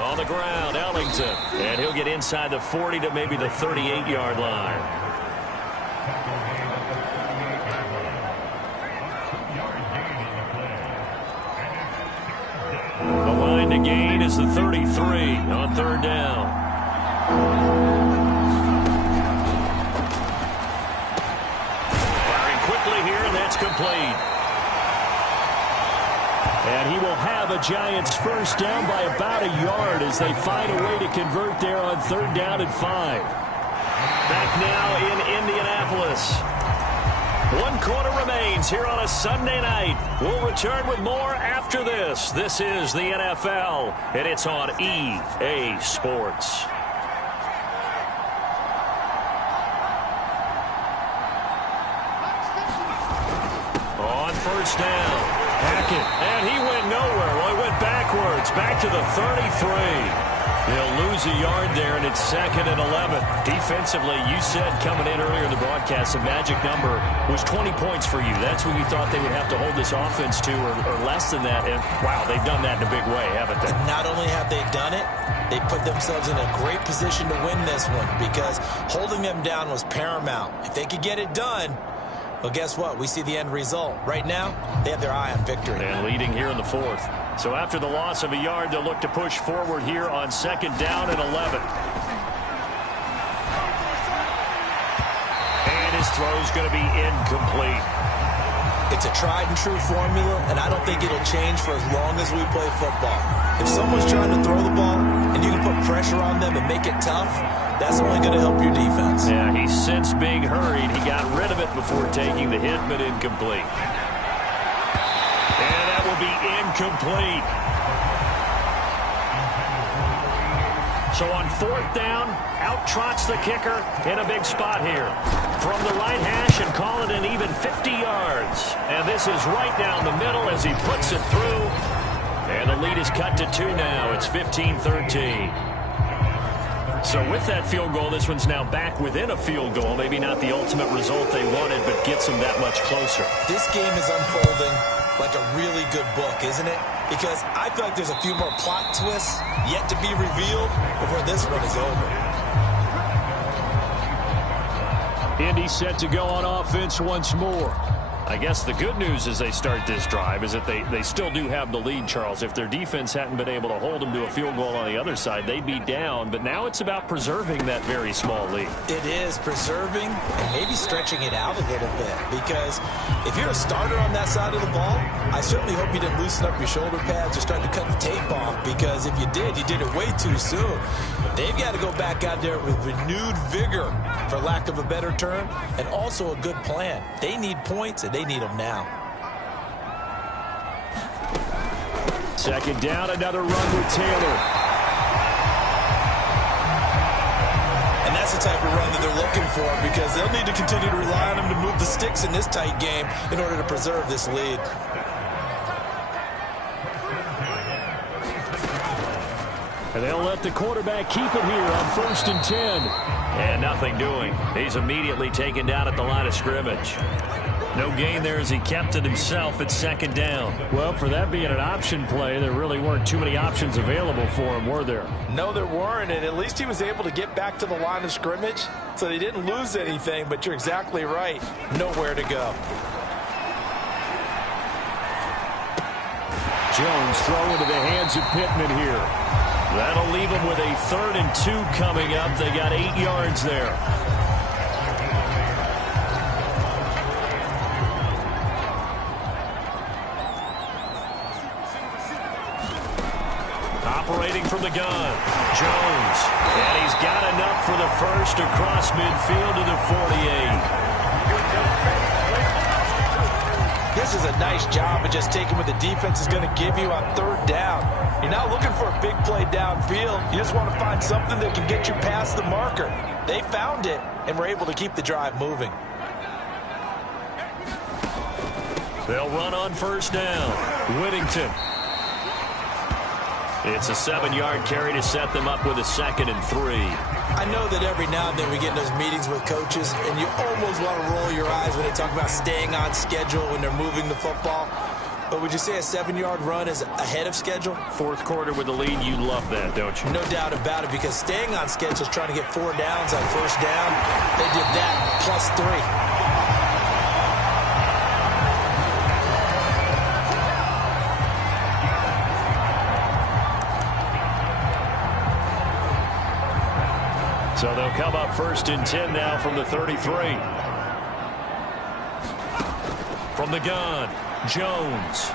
On the ground, Ellington. And he'll get inside the 40 to maybe the 38-yard line. The line to gain is the 33 on 3rd down. Firing quickly here, and that's complete. And he will have a Giants first down by about a yard as they find a way to convert there on 3rd down and 5. Back now in Indianapolis. 1 quarter remains here on a Sunday night. We'll return with more after this. This is the NFL, and it's on EA Sports. On first down. Hackett, and he went nowhere. Well, he went backwards, back to the 33. They'll lose a yard there, and it's 2nd and 11. Defensively, you said coming in earlier in the broadcast, the magic number was 20 points for you. That's what you thought they would have to hold this offense to, or less than that. And, wow, they've done that in a big way, haven't they? And not only have they done it, they put themselves in a great position to win this one because holding them down was paramount. If they could get it done, well, guess what? We see the end result. Right now, they have their eye on victory. And leading here in the 4th. So after the loss of a yard, they'll look to push forward here on 2nd down and 11. And his throw's going to be incomplete. It's a tried and true formula, and I don't think it'll change for as long as we play football. If someone's trying to throw the ball and you can put pressure on them and make it tough, that's only going to help your defense. Yeah, he's since being hurried. He got rid of it before taking the hit, but incomplete. And that will be incomplete. So on 4th down, out trots the kicker in a big spot here. From the right hash and call it an even 50 yards. And this is right down the middle as he puts it through. And the lead is cut to 2 now. It's 15-13. So with that field goal, this one's now back within a field goal. Maybe not the ultimate result they wanted, but gets them that much closer. This game is unfolding like a really good book, isn't it? Because I feel like there's a few more plot twists yet to be revealed before this one is over. Indy set to go on offense once more. I guess the good news as they start this drive is that they still do have the lead, Charles. If their defense hadn't been able to hold them to a field goal on the other side, they'd be down. But now it's about preserving that very small lead. It is preserving and maybe stretching it out a little bit. Because if you're a starter on that side of the ball, I certainly hope you didn't loosen up your shoulder pads or start to cut the tape off. Because if you did it way too soon. They've got to go back out there with renewed vigor, for lack of a better term, and also a good plan. They need points, and they need them now. 2nd down, another run with Taylor. And that's the type of run that they're looking for because they'll need to continue to rely on them to move the sticks in this tight game in order to preserve this lead. And they'll let the quarterback keep it here on 1st and 10. And nothing doing. He's immediately taken down at the line of scrimmage. No gain there as he kept it himself at 2nd down. Well, for that being an option play, there really weren't too many options available for him, were there? No, there weren't, and at least he was able to get back to the line of scrimmage, so they didn't lose anything, but you're exactly right. Nowhere to go. Jones throw into the hands of Pittman here. That'll leave them with a 3rd and 2 coming up. They got 8 yards there. Operating from the gun, Jones. And he's got enough for the first across midfield to the 48. This is a nice job of just taking what the defense is going to give you on 3rd down. You're not looking for a big play downfield. You just want to find something that can get you past the marker. They found it and were able to keep the drive moving. They'll run on 1st down. Whittington. It's a 7-yard carry to set them up with a 2nd and 3. I know that every now and then we get in those meetings with coaches, and you almost want to roll your eyes when they talk about staying on schedule when they're moving the football. But would you say a 7-yard run is ahead of schedule? 4th quarter with the lead, you love that, don't you? No doubt about it, because staying on schedule is trying to get 4 downs on 1st down. They did that plus 3. So they'll come up 1st and 10 now from the 33. From the gun, Jones.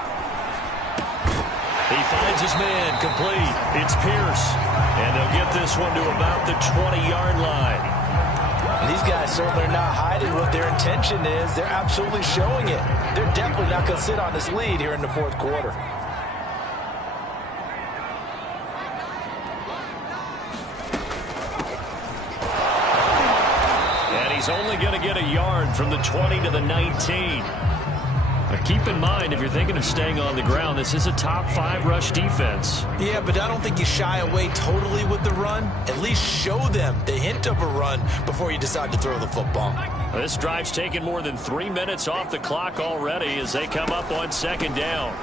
He finds his man complete. It's Pierce. And they'll get this one to about the 20-yard line. And these guys certainly are not hiding what their intention is. They're absolutely showing it. They're definitely not going to sit on this lead here in the 4th quarter. He's only going to get a yard from the 20 to the 19. But keep in mind, if you're thinking of staying on the ground, this is a top 5 rush defense. Yeah, but I don't think you shy away totally with the run. At least show them the hint of a run before you decide to throw the football. This drive's taken more than 3 minutes off the clock already as they come up on 2nd down.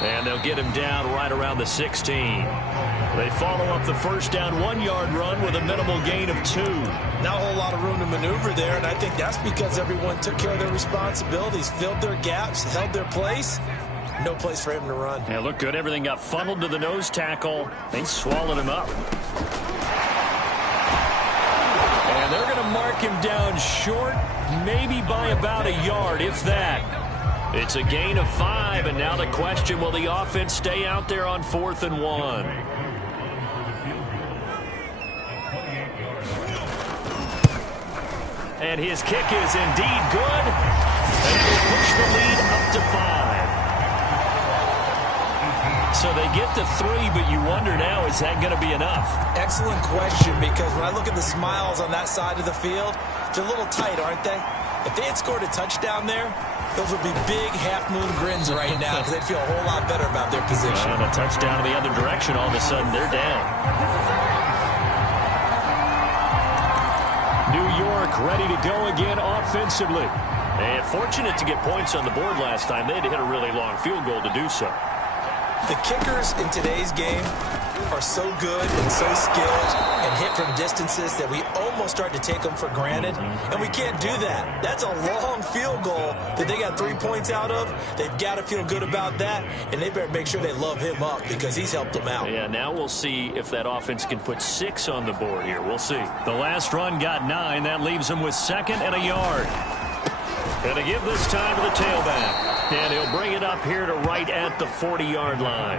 And they'll get him down right around the 16. They follow up the 1st down 1-yard run with a minimal gain of 2. Not a whole lot of room to maneuver there, and I think that's because everyone took care of their responsibilities, filled their gaps, held their place. No place for him to run. Yeah, looked good. Everything got funneled to the nose tackle. They swallowed him up. And they're going to mark him down short, maybe by about a yard, if that. It's a gain of 5, and now the question, will the offense stay out there on 4th and 1? And his kick is indeed good. And they push the lead up to 5. So they get to 3, but you wonder now, is that going to be enough? Excellent question, because when I look at the smiles on that side of the field, they're a little tight, aren't they? If they had scored a touchdown there, those would be big half-moon grins right now because they'd feel a whole lot better about their position. And a touchdown in the other direction, all of a sudden they're down. New York ready to go again offensively. And fortunate to get points on the board last time. They had to hit a really long field goal to do so. The kickers in today's game are so good and so skilled and hit from distances that we almost start to take them for granted, and we can't do that. That's a long field goal that they got 3 points out of. They've got to feel good about that, and they better make sure they love him up because he's helped them out. Yeah, now we'll see if that offense can put 6 on the board here. We'll see. The last run got 9. That leaves them with 2nd and a yard. And to give this time to the tailback. And he'll bring it up here to right at the 40-yard line.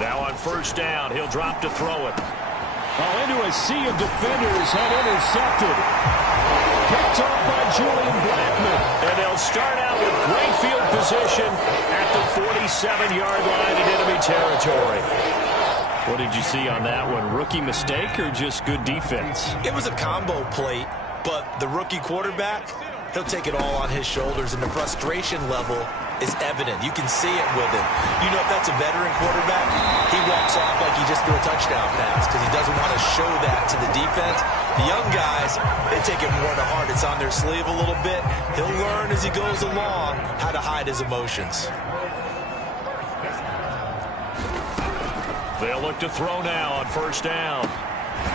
Now on 1st down, he'll drop to throw it. Oh, into a sea of defenders and intercepted. Picked off by Julian Blackman. And they'll start out with great field position at the 47-yard line in enemy territory. What did you see on that one? Rookie mistake or just good defense? It was a combo plate, but the rookie quarterback, he'll take it all on his shoulders, and the frustration level is evident. You can see it with him. You know, if that's a veteran quarterback, he walks off like he just threw a touchdown pass because he doesn't want to show that to the defense. The young guys, they take it more to heart. It's on their sleeve a little bit. He'll learn as he goes along how to hide his emotions. They'll look to throw now on first down.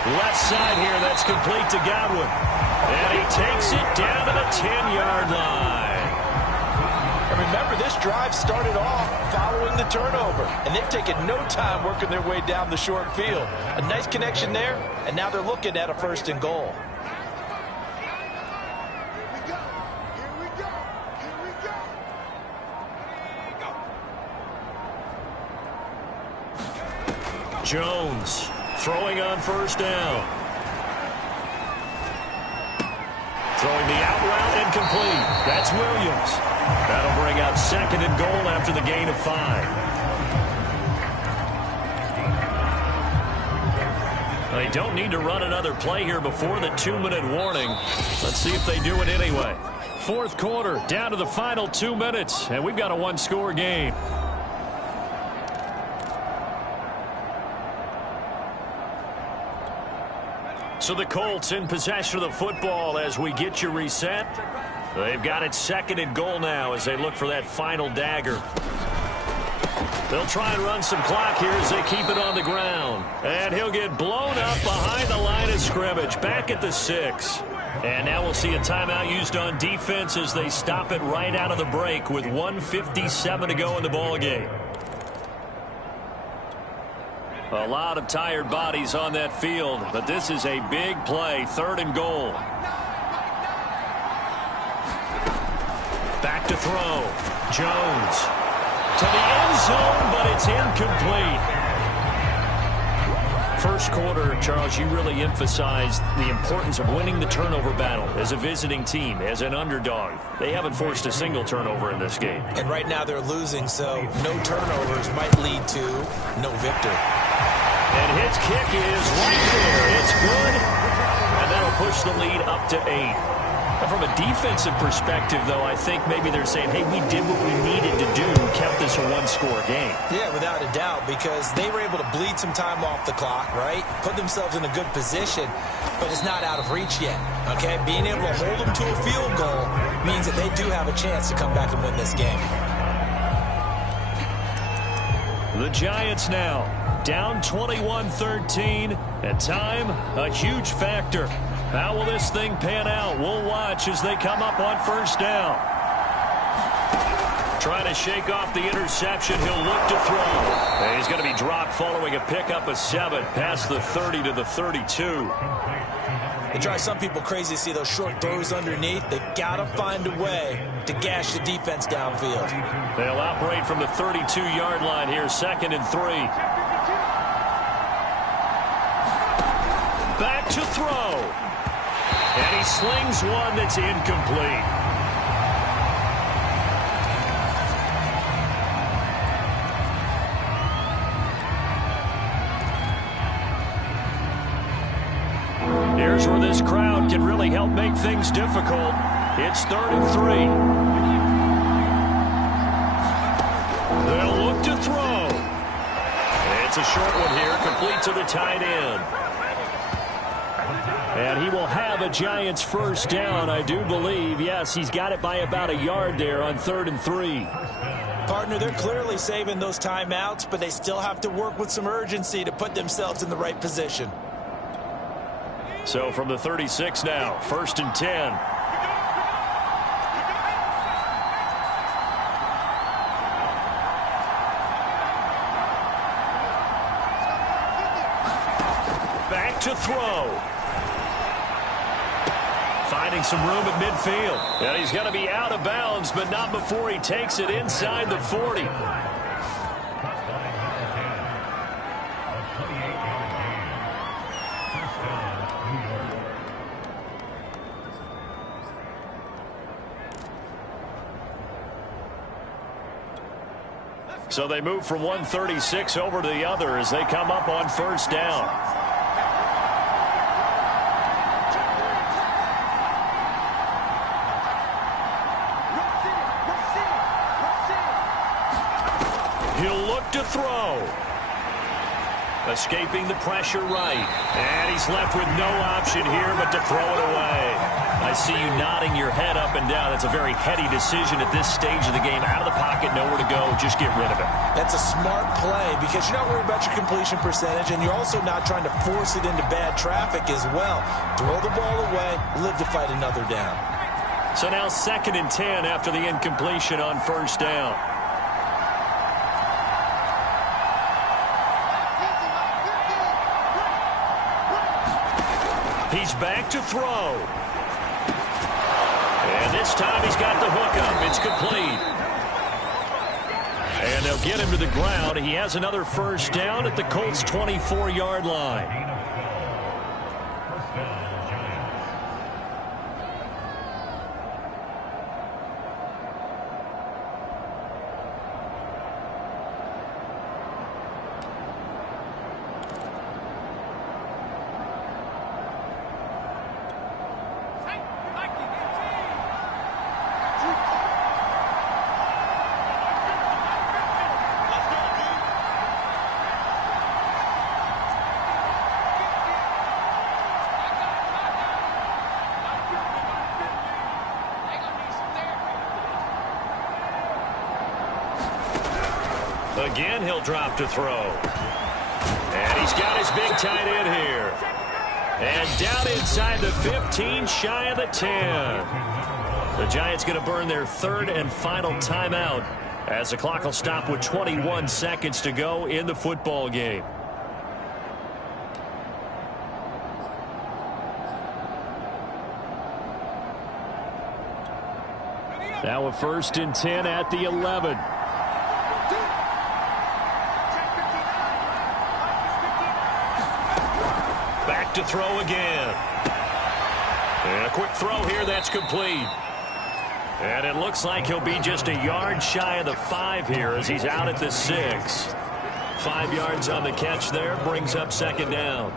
Left side here, that's complete to Godwin. And he takes it down to the 10-yard line. And remember, this drive started off following the turnover. And they've taken no time working their way down the short field. A nice connection there, and now they're looking at a 1st and goal. Jones throwing on first down. Throwing the out route incomplete. That's Williams. That'll bring out 2nd and goal after the gain of 5. They don't need to run another play here before the 2-minute warning. Let's see if they do it anyway. 4th quarter, down to the final 2 minutes, and we've got a 1-score game. So the Colts in possession of the football as we get you reset. They've got it 2nd and goal now as they look for that final dagger. They'll try and run some clock here as they keep it on the ground. And he'll get blown up behind the line of scrimmage, back at the 6. And now we'll see a timeout used on defense as they stop it right out of the break with 1:57 to go in the ballgame. A lot of tired bodies on that field, but this is a big play, 3rd and goal. Back to throw. Jones to the end zone, but it's incomplete. First quarter, Charles, you really emphasized the importance of winning the turnover battle as a visiting team, as an underdog. They haven't forced a single turnover in this game. And right now they're losing, so no turnovers might lead to no victory. And his kick is right there. It's good. And that'll push the lead up to 8. And from a defensive perspective, though, I think maybe they're saying, hey, we did what we needed to do, kept this a 1-score game. Yeah, without a doubt, because they were able to bleed some time off the clock, right? Put themselves in a good position, but it's not out of reach yet, okay? Being able to hold them to a field goal means that they do have a chance to come back and win this game. The Giants now down 21-13, and time a huge factor. How will this thing pan out? We'll watch as they come up on first down. Trying to shake off the interception. He'll look to throw. And he's going to be dropped following a pickup of 7 past the 30 to the 32. It drives some people crazy to see those short throws underneath. They've got to find a way to gash the defense downfield. They'll operate from the 32-yard line here, 2nd and 3. Back to throw. And he slings one that's incomplete. Here's where this crowd can really help make things difficult. It's 3rd and 3. They'll look to throw. It's a short one here, complete to the tight end. And he will have a Giants first down, I do believe. Yes, he's got it by about a yard there on 3rd and 3. Partner, they're clearly saving those timeouts, but they still have to work with some urgency to put themselves in the right position. So from the 36 now, 1st and 10. Back to throw. Finding some room at midfield. And he's going to be out of bounds, but not before he takes it inside the 40. So they move from 136 over to the other as they come up on first down. throw. Escaping the pressure right. And he's left with no option here but to throw it away. I see you nodding your head up and down. That's a very heady decision at this stage of the game. Out of the pocket, nowhere to go. Just get rid of it. That's a smart play because you're not worried about your completion percentage, and you're also not trying to force it into bad traffic as well. Throw the ball away, live to fight another down. So now 2nd and 10 after the incompletion on 1st down. He's back to throw. And this time he's got the hook up. It's complete. And they'll get him to the ground. He has another 1st down at the Colts' 24-yard line. Again, he'll drop to throw. And he's got his big tight end here. And down inside the 15, shy of the 10. The Giants going to burn their 3rd and final timeout as the clock will stop with 21 seconds to go in the football game. Now a 1st and 10 at the 11. To throw again. And a quick throw here that's complete. And it looks like he'll be just a yard shy of the 5 here as he's out at the 6. 5 yards on the catch there brings up 2nd down.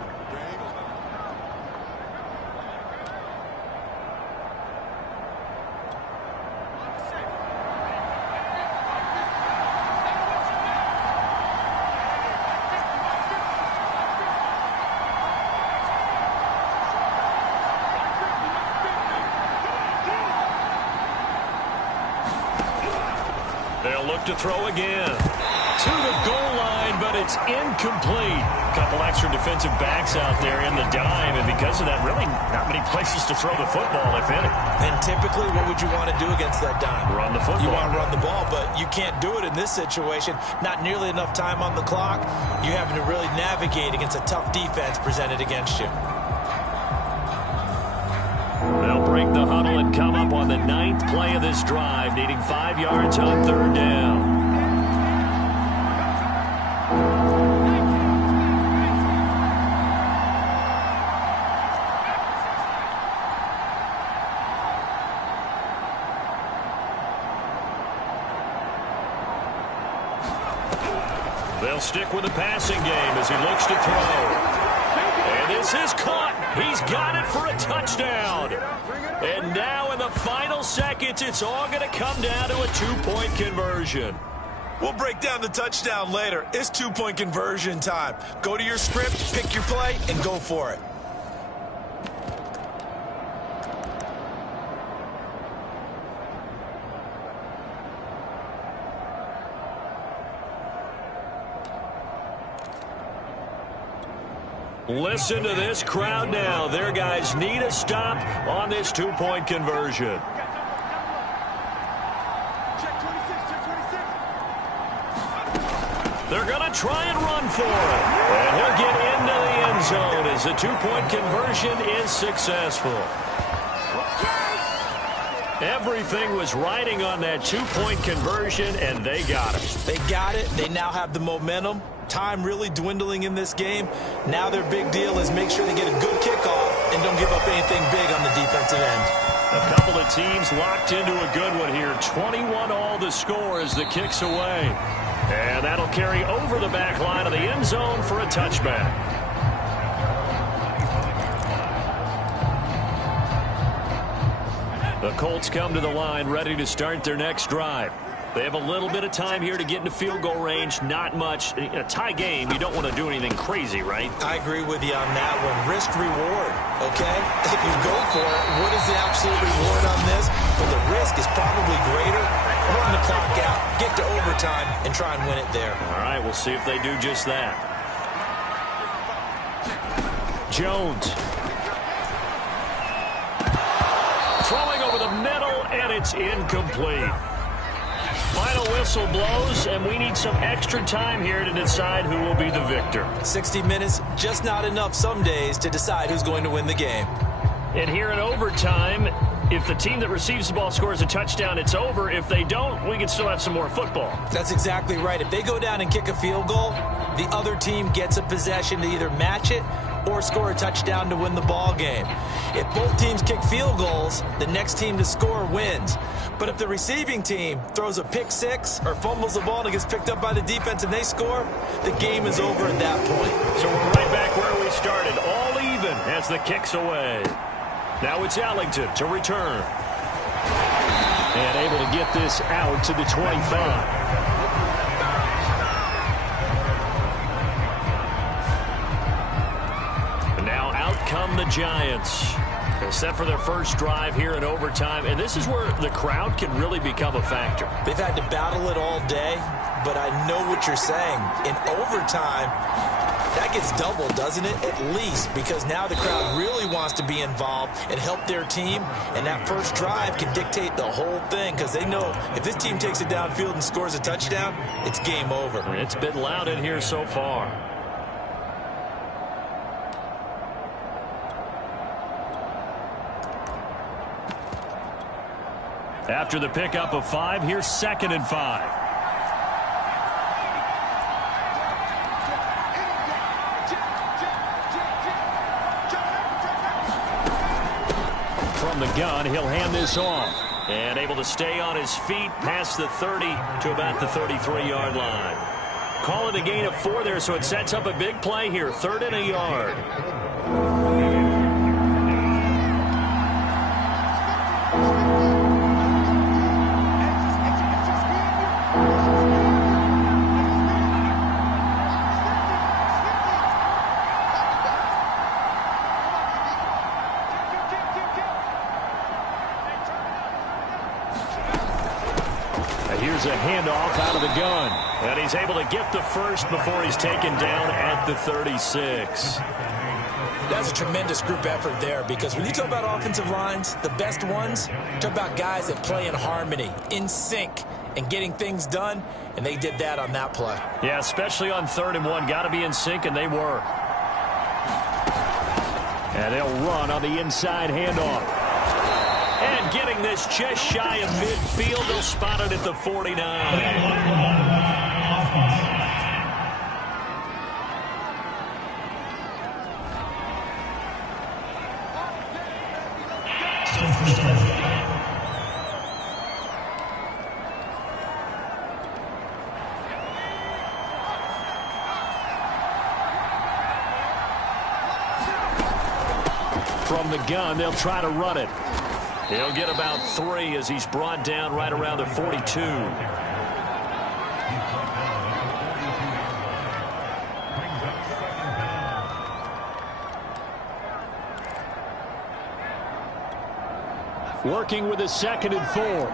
They'll look to throw again. To the goal line, but it's incomplete. A couple extra defensive backs out there in the dime, and because of that, really not many places to throw the football, if any. And typically, what would you want to do against that dime? Run the football. You want to run the ball, but you can't do it in this situation. Not nearly enough time on the clock. You're having to really navigate against a tough defense presented against you. They'll break the huddle and come up on the 9th play of this drive, needing 5 yards on 3rd down. They'll stick with the passing game as he looks to throw. And this is caught. He's got it for a touchdown. And now in the final seconds, it's all going to come down to a 2-point conversion. We'll break down the touchdown later. It's 2-point conversion time. Go to your script, pick your play, and go for it. Listen to this crowd now. Their guys need a stop on this 2-point conversion. They're going to try and run for it. And he'll get into the end zone as the 2-point conversion is successful. Everything was riding on that 2-point conversion, and they got it. They got it. They now have the momentum. Time really dwindling in this game. Now their big deal is make sure they get a good kickoff and don't give up anything big on the defensive end. A couple of teams locked into a good one here. 21 all the score as the kick's away. And that'll carry over the back line of the end zone for a touchback. The Colts come to the line ready to start their next drive. They have a little bit of time here to get into field goal range. Not much. In a tie game, you don't want to do anything crazy, right? I agree with you on that one. Risk reward, okay? If you go for it, what is the absolute reward on this? Well, the risk is probably greater. Run the clock out, get to overtime, and try and win it there. All right, we'll see if they do just that. Jones. Throwing over the middle, and it's incomplete. Final whistle blows, and we need some extra time here to decide who will be the victor. 60 minutes, just not enough some days to decide who's going to win the game. And here in overtime, if the team that receives the ball scores a touchdown, it's over. If they don't, we can still have some more football. That's exactly right. If they go down and kick a field goal, the other team gets a possession to either match it or score a touchdown to win the ball game. If both teams kick field goals, the next team to score wins. But if the receiving team throws a pick six or fumbles the ball and it gets picked up by the defense and they score, the game is over at that point. So we're right back where we started, all even as the kick's away. Now it's Ellington to return. And able to get this out to the 25. Come the Giants. They're set for their first drive here in overtime, and this is where the crowd can really become a factor. They've had to battle it all day, but I know what you're saying. In overtime, that gets doubled, doesn't it? At least, because now the crowd really wants to be involved and help their team, and that first drive can dictate the whole thing, because they know if this team takes it downfield and scores a touchdown, it's game over. It's been loud in here so far. After the pickup of 5, here's 2nd and 5. From the gun, he'll hand this off. And able to stay on his feet past the 30 to about the 33-yard line. Call it a gain of 4 there, so it sets up a big play here. 3rd and a yard. Here's a handoff out of the gun. And he's able to get the first before he's taken down at the 36. That's a tremendous group effort there, because when you talk about offensive lines, the best ones, talk about guys that play in harmony, in sync, and getting things done, and they did that on that play. Yeah, especially on 3rd and 1. Got to be in sync, and they were. And they'll run on the inside handoff. And getting this just shy of midfield, they'll spot it at the 49. From the gun, they'll try to run it. He'll get about 3 as he's brought down right around the 42. Working with a 2nd and 4.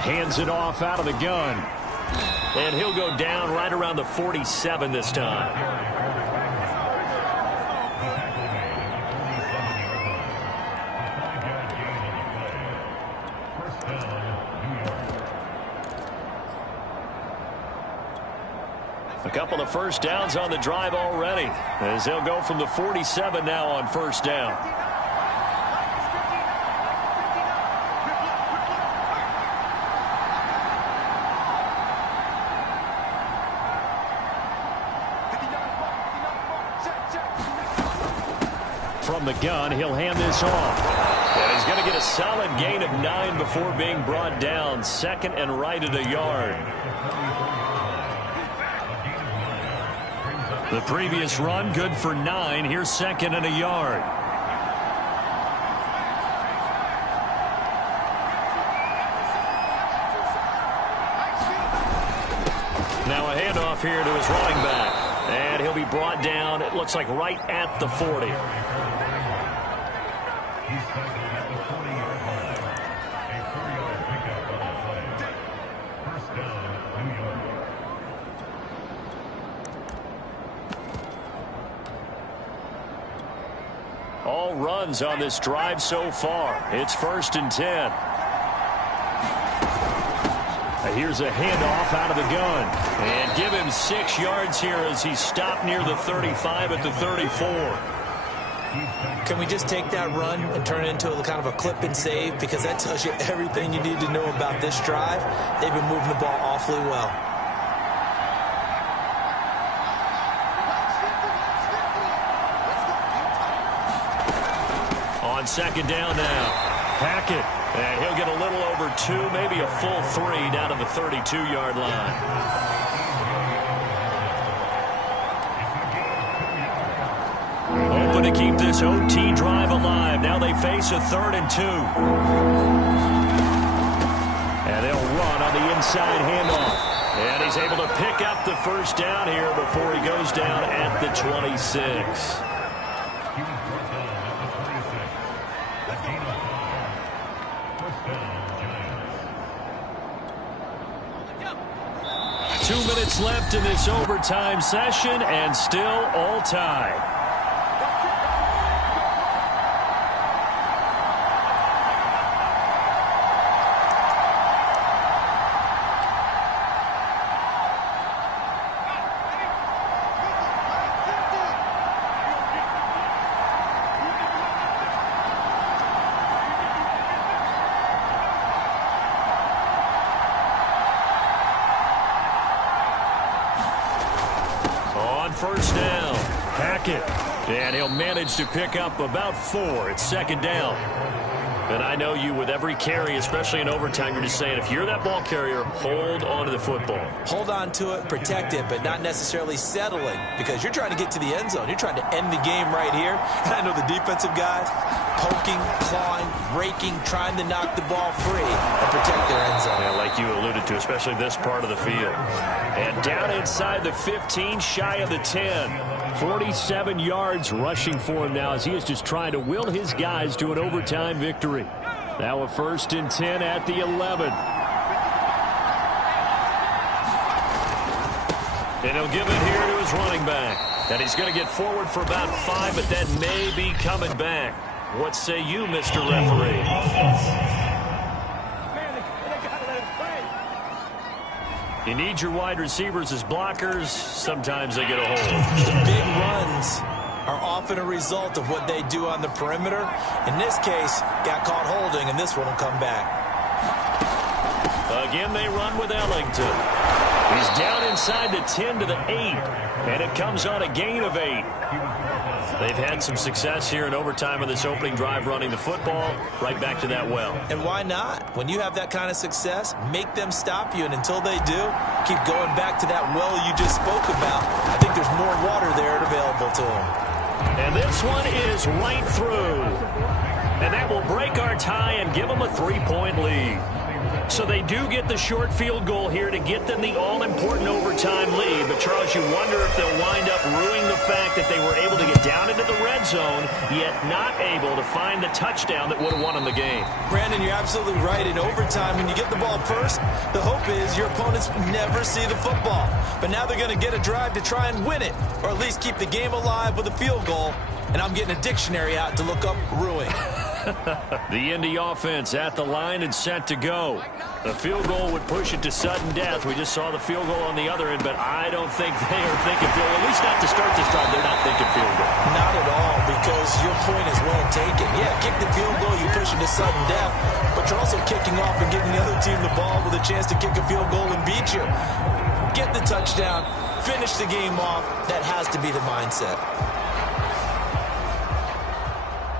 Hands it off out of the gun. And he'll go down right around the 47 this time. A couple of first downs on the drive already, as they'll go from the 47 now on first down. From the gun, he'll hand this off. And he's going to get a solid gain of 9 before being brought down. 2nd and right at a yard. The previous run, good for 9. Here's 2nd and a yard. off here to his running back. And he'll be brought down, it looks like right at the 40. All runs on this drive so far. It's 1st and 10. Here's a handoff out of the gun. And give him 6 yards here as he stopped near the 35 at the 34. Can we just take that run and turn it into a kind of a clip and save? Because that tells you everything you need to know about this drive. They've been moving the ball awfully well. On 2nd down now. Hackett. And he'll get a little over 2, maybe a full 3 down to the 32-yard line. Hoping to keep this OT drive alive. Now they face a 3rd and 2. And they'll run on the inside handoff. And he's able to pick up the 1st down here before he goes down at the 26. 2 minutes left in this overtime session, and still all tied. First down, Hackett, and he'll manage to pick up about 4. It's 2nd down. And I know you, with every carry, especially in overtime, you're just saying, if you're that ball carrier, hold on to the football. Hold on to it, protect it, but not necessarily settling, because you're trying to get to the end zone. You're trying to end the game right here. And I know the defensive guys poking, clawing, raking, trying to knock the ball free and protect their end zone. Yeah, like you alluded to, especially this part of the field. And down inside the 15, shy of the 10. 47 yards rushing for him now as he is just trying to will his guys to an overtime victory. Now a 1st and 10 at the 11. And he'll give it here to his running back. And he's going to get forward for about 5, but that may be coming back. What say you, Mr. Referee? You need your wide receivers as blockers. Sometimes they get a hold. The big runs are often a result of what they do on the perimeter. In this case, got caught holding, and this one will come back. Again, they run with Ellington. He's down inside the 10 to the 8, and it comes on a gain of 8. They've had some success here in overtime on this opening drive running the football. Right back to that well. And why not? When you have that kind of success, make them stop you. And until they do, keep going back to that well you just spoke about. I think there's more water there available to them. And this one is right through. And that will break our tie and give them a 3-point lead. So they do get the short field goal here to get them the all-important overtime lead. But, Charles, you wonder if they'll wind up ruining the fact that they were able to get down into the red zone, yet not able to find the touchdown that would have won them the game. Brandon, you're absolutely right. In overtime, when you get the ball first, the hope is your opponents never see the football. But now they're going to get a drive to try and win it, or at least keep the game alive with a field goal. And I'm getting a dictionary out to look up ruin. The Indy offense at the line and set to go. The field goal would push it to sudden death. We just saw the field goal on the other end, but I don't think they are thinking field goal. At least not to start this drive. They're not thinking field goal. Not at all, because your point is well taken. Yeah, kick the field goal, you push it to sudden death, but you're also kicking off and giving the other team the ball with a chance to kick a field goal and beat you. Get the touchdown, finish the game off. That has to be the mindset.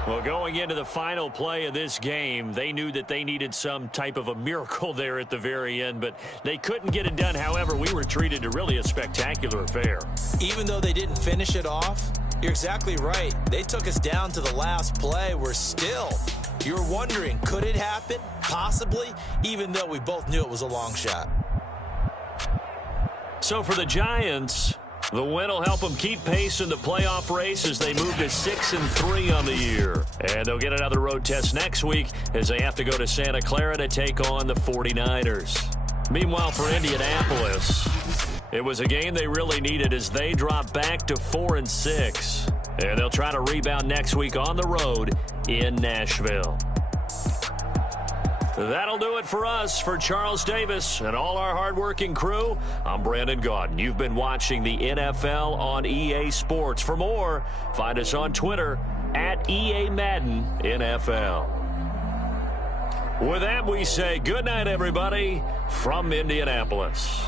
Well, going into the final play of this game, they knew that they needed some type of a miracle there at the very end, but they couldn't get it done. However, we were treated to really a spectacular affair. Even though they didn't finish it off, you're exactly right. They took us down to the last play. We're still, you're wondering, could it happen? Possibly, even though we both knew it was a long shot. So for the Giants, the win will help them keep pace in the playoff race as they move to 6-3 on the year. And they'll get another road test next week as they have to go to Santa Clara to take on the 49ers. Meanwhile, for Indianapolis, it was a game they really needed as they drop back to 4-6. And they'll try to rebound next week on the road in Nashville. That'll do it for us. For Charles Davis and all our hardworking crew, I'm Brandon Gaudin. You've been watching the NFL on EA Sports. For more, find us on Twitter at EA Madden NFL. With that, we say good night, everybody, from Indianapolis.